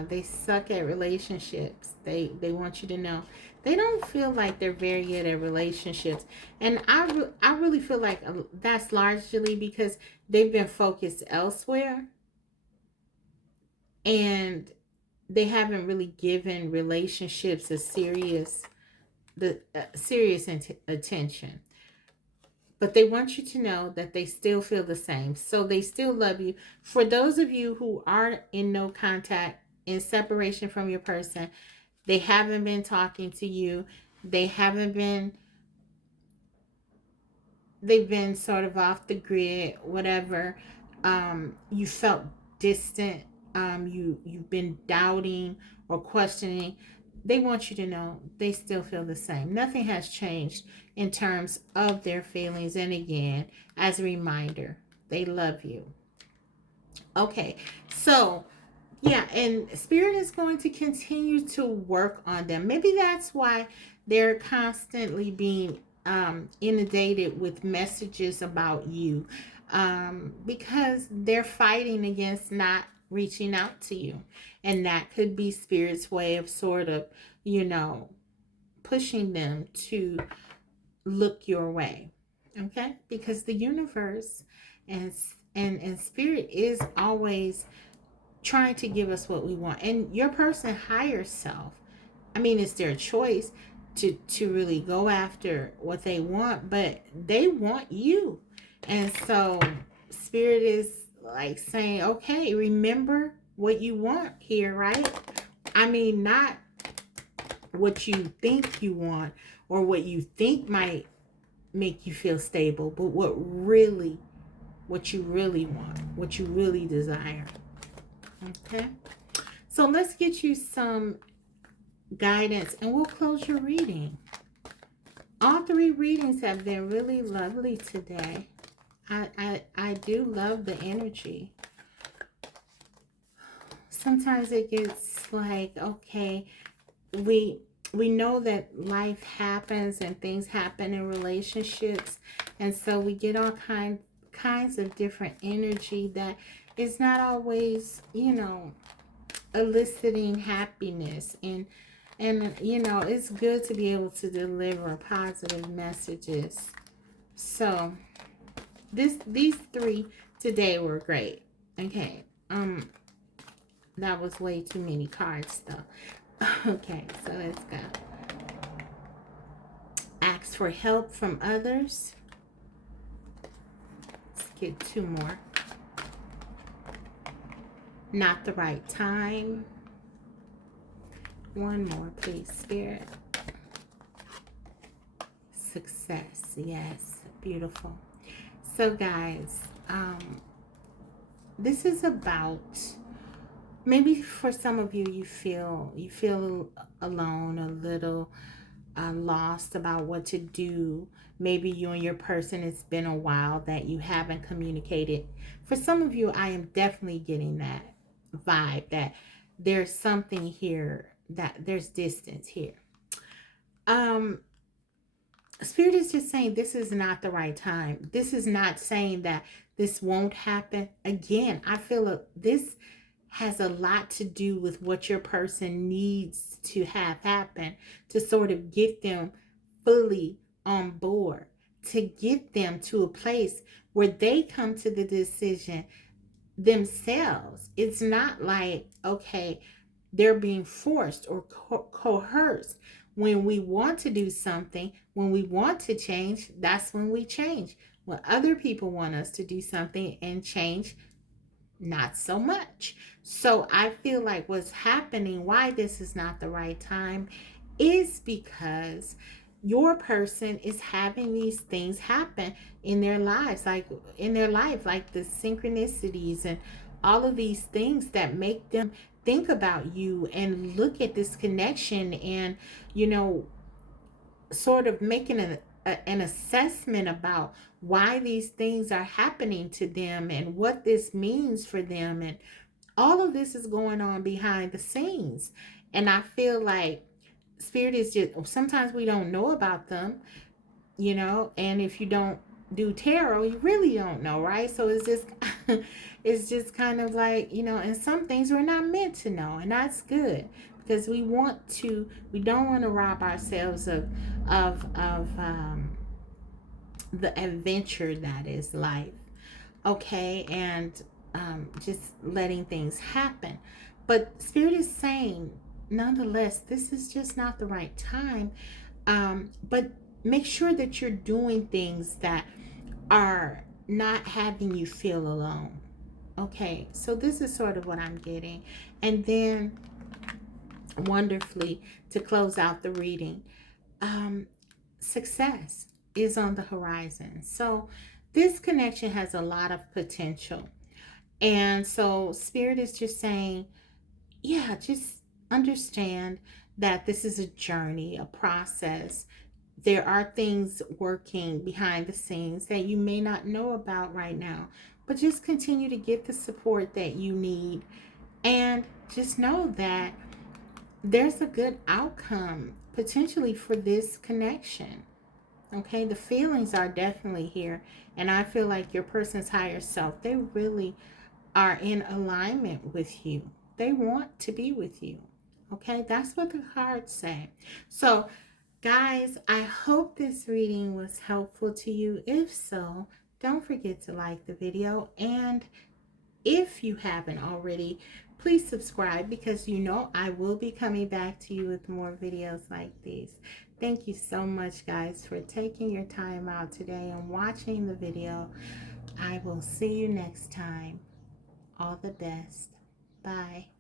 They suck at relationships. They want you to know. They don't feel like they're very good at relationships. And I really feel like that's largely because they've been focused elsewhere. And they haven't really given relationships a serious attention. But they want you to know that they still feel the same. So they still love you. For those of you who are in no contact, in separation from your person, they haven't been talking to you. They've been sort of off the grid, whatever. You felt distant. You've been doubting or questioning. They want you to know they still feel the same. Nothing has changed in terms of their feelings. And again, as a reminder, they love you. Okay, so yeah, and Spirit is going to continue to work on them. Maybe that's why they're constantly being inundated with messages about you, because they're fighting against not reaching out to you. And that could be Spirit's way of sort of, pushing them to look your way. Okay? Because the universe and Spirit is always trying to give us what we want. And your person higher self, I mean, it's their choice to really go after what they want, but they want you. And so Spirit is like saying, okay, remember what you want here, right? I mean, not what you think you want or what you think might make you feel stable, but what you really want, what you really desire. Okay, so let's get you some guidance and we'll close your reading. All three readings have been really lovely today. I do love the energy. sometimes it gets like, okay, we we know that life happens and things happen in relationships, and so we get all kinds of different energy that is not always, eliciting happiness. And it's good to be able to deliver positive messages. So these three today were great. Okay. That was way too many cards though. Okay, so let's go. Ask for help from others. Let's get two more. Not the right time. One more, please, Spirit. Success. Yes, beautiful. So guys, this is about, maybe for some of you, you feel alone, a little lost about what to do. Maybe you and your person, it's been a while that you haven't communicated. For some of you, I am definitely getting that vibe that there's something here, that there's distance here. Spirit is just saying this is not the right time. This is not saying that this won't happen. Again, I feel this has a lot to do with what your person needs to have happen to sort of get them fully on board, to get them to a place where they come to the decision themselves. It's not like, okay, they're being forced or coerced. When we want to do something, when we want to change, that's when we change. When other people want us to do something and change, not so much. So I feel like what's happening, why this is not the right time, is because your person is having these things happen in their lives, like the synchronicities and all of these things that make them think about you and look at this connection and, sort of making an assessment about why these things are happening to them and what this means for them. And all of this is going on behind the scenes. And I feel like Spirit is just, sometimes we don't know about them, and if you don't do tarot, you really don't know, right? So it's just it's just kind of like, and some things we're not meant to know, and that's good, because we don't want to rob ourselves of the adventure that is life. Okay, and just letting things happen. But Spirit is saying, nonetheless, this is just not the right time. But make sure that you're doing things that are not having you feel alone. Okay, so this is sort of what I'm getting. And then, wonderfully, to close out the reading, success is on the horizon. So this connection has a lot of potential. And so Spirit is just saying, yeah, just understand that this is a journey, a process. There are things working behind the scenes that you may not know about right now, but just continue to get the support that you need. And just know that there's a good outcome potentially for this connection. Okay, the feelings are definitely here. And I feel like your person's higher self, they really are in alignment with you. They want to be with you. Okay, that's what the cards say. So, guys, I hope this reading was helpful to you. If so, don't forget to like the video. And if you haven't already, please subscribe, because I will be coming back to you with more videos like these. Thank you so much, guys, for taking your time out today and watching the video. I will see you next time. All the best. Bye.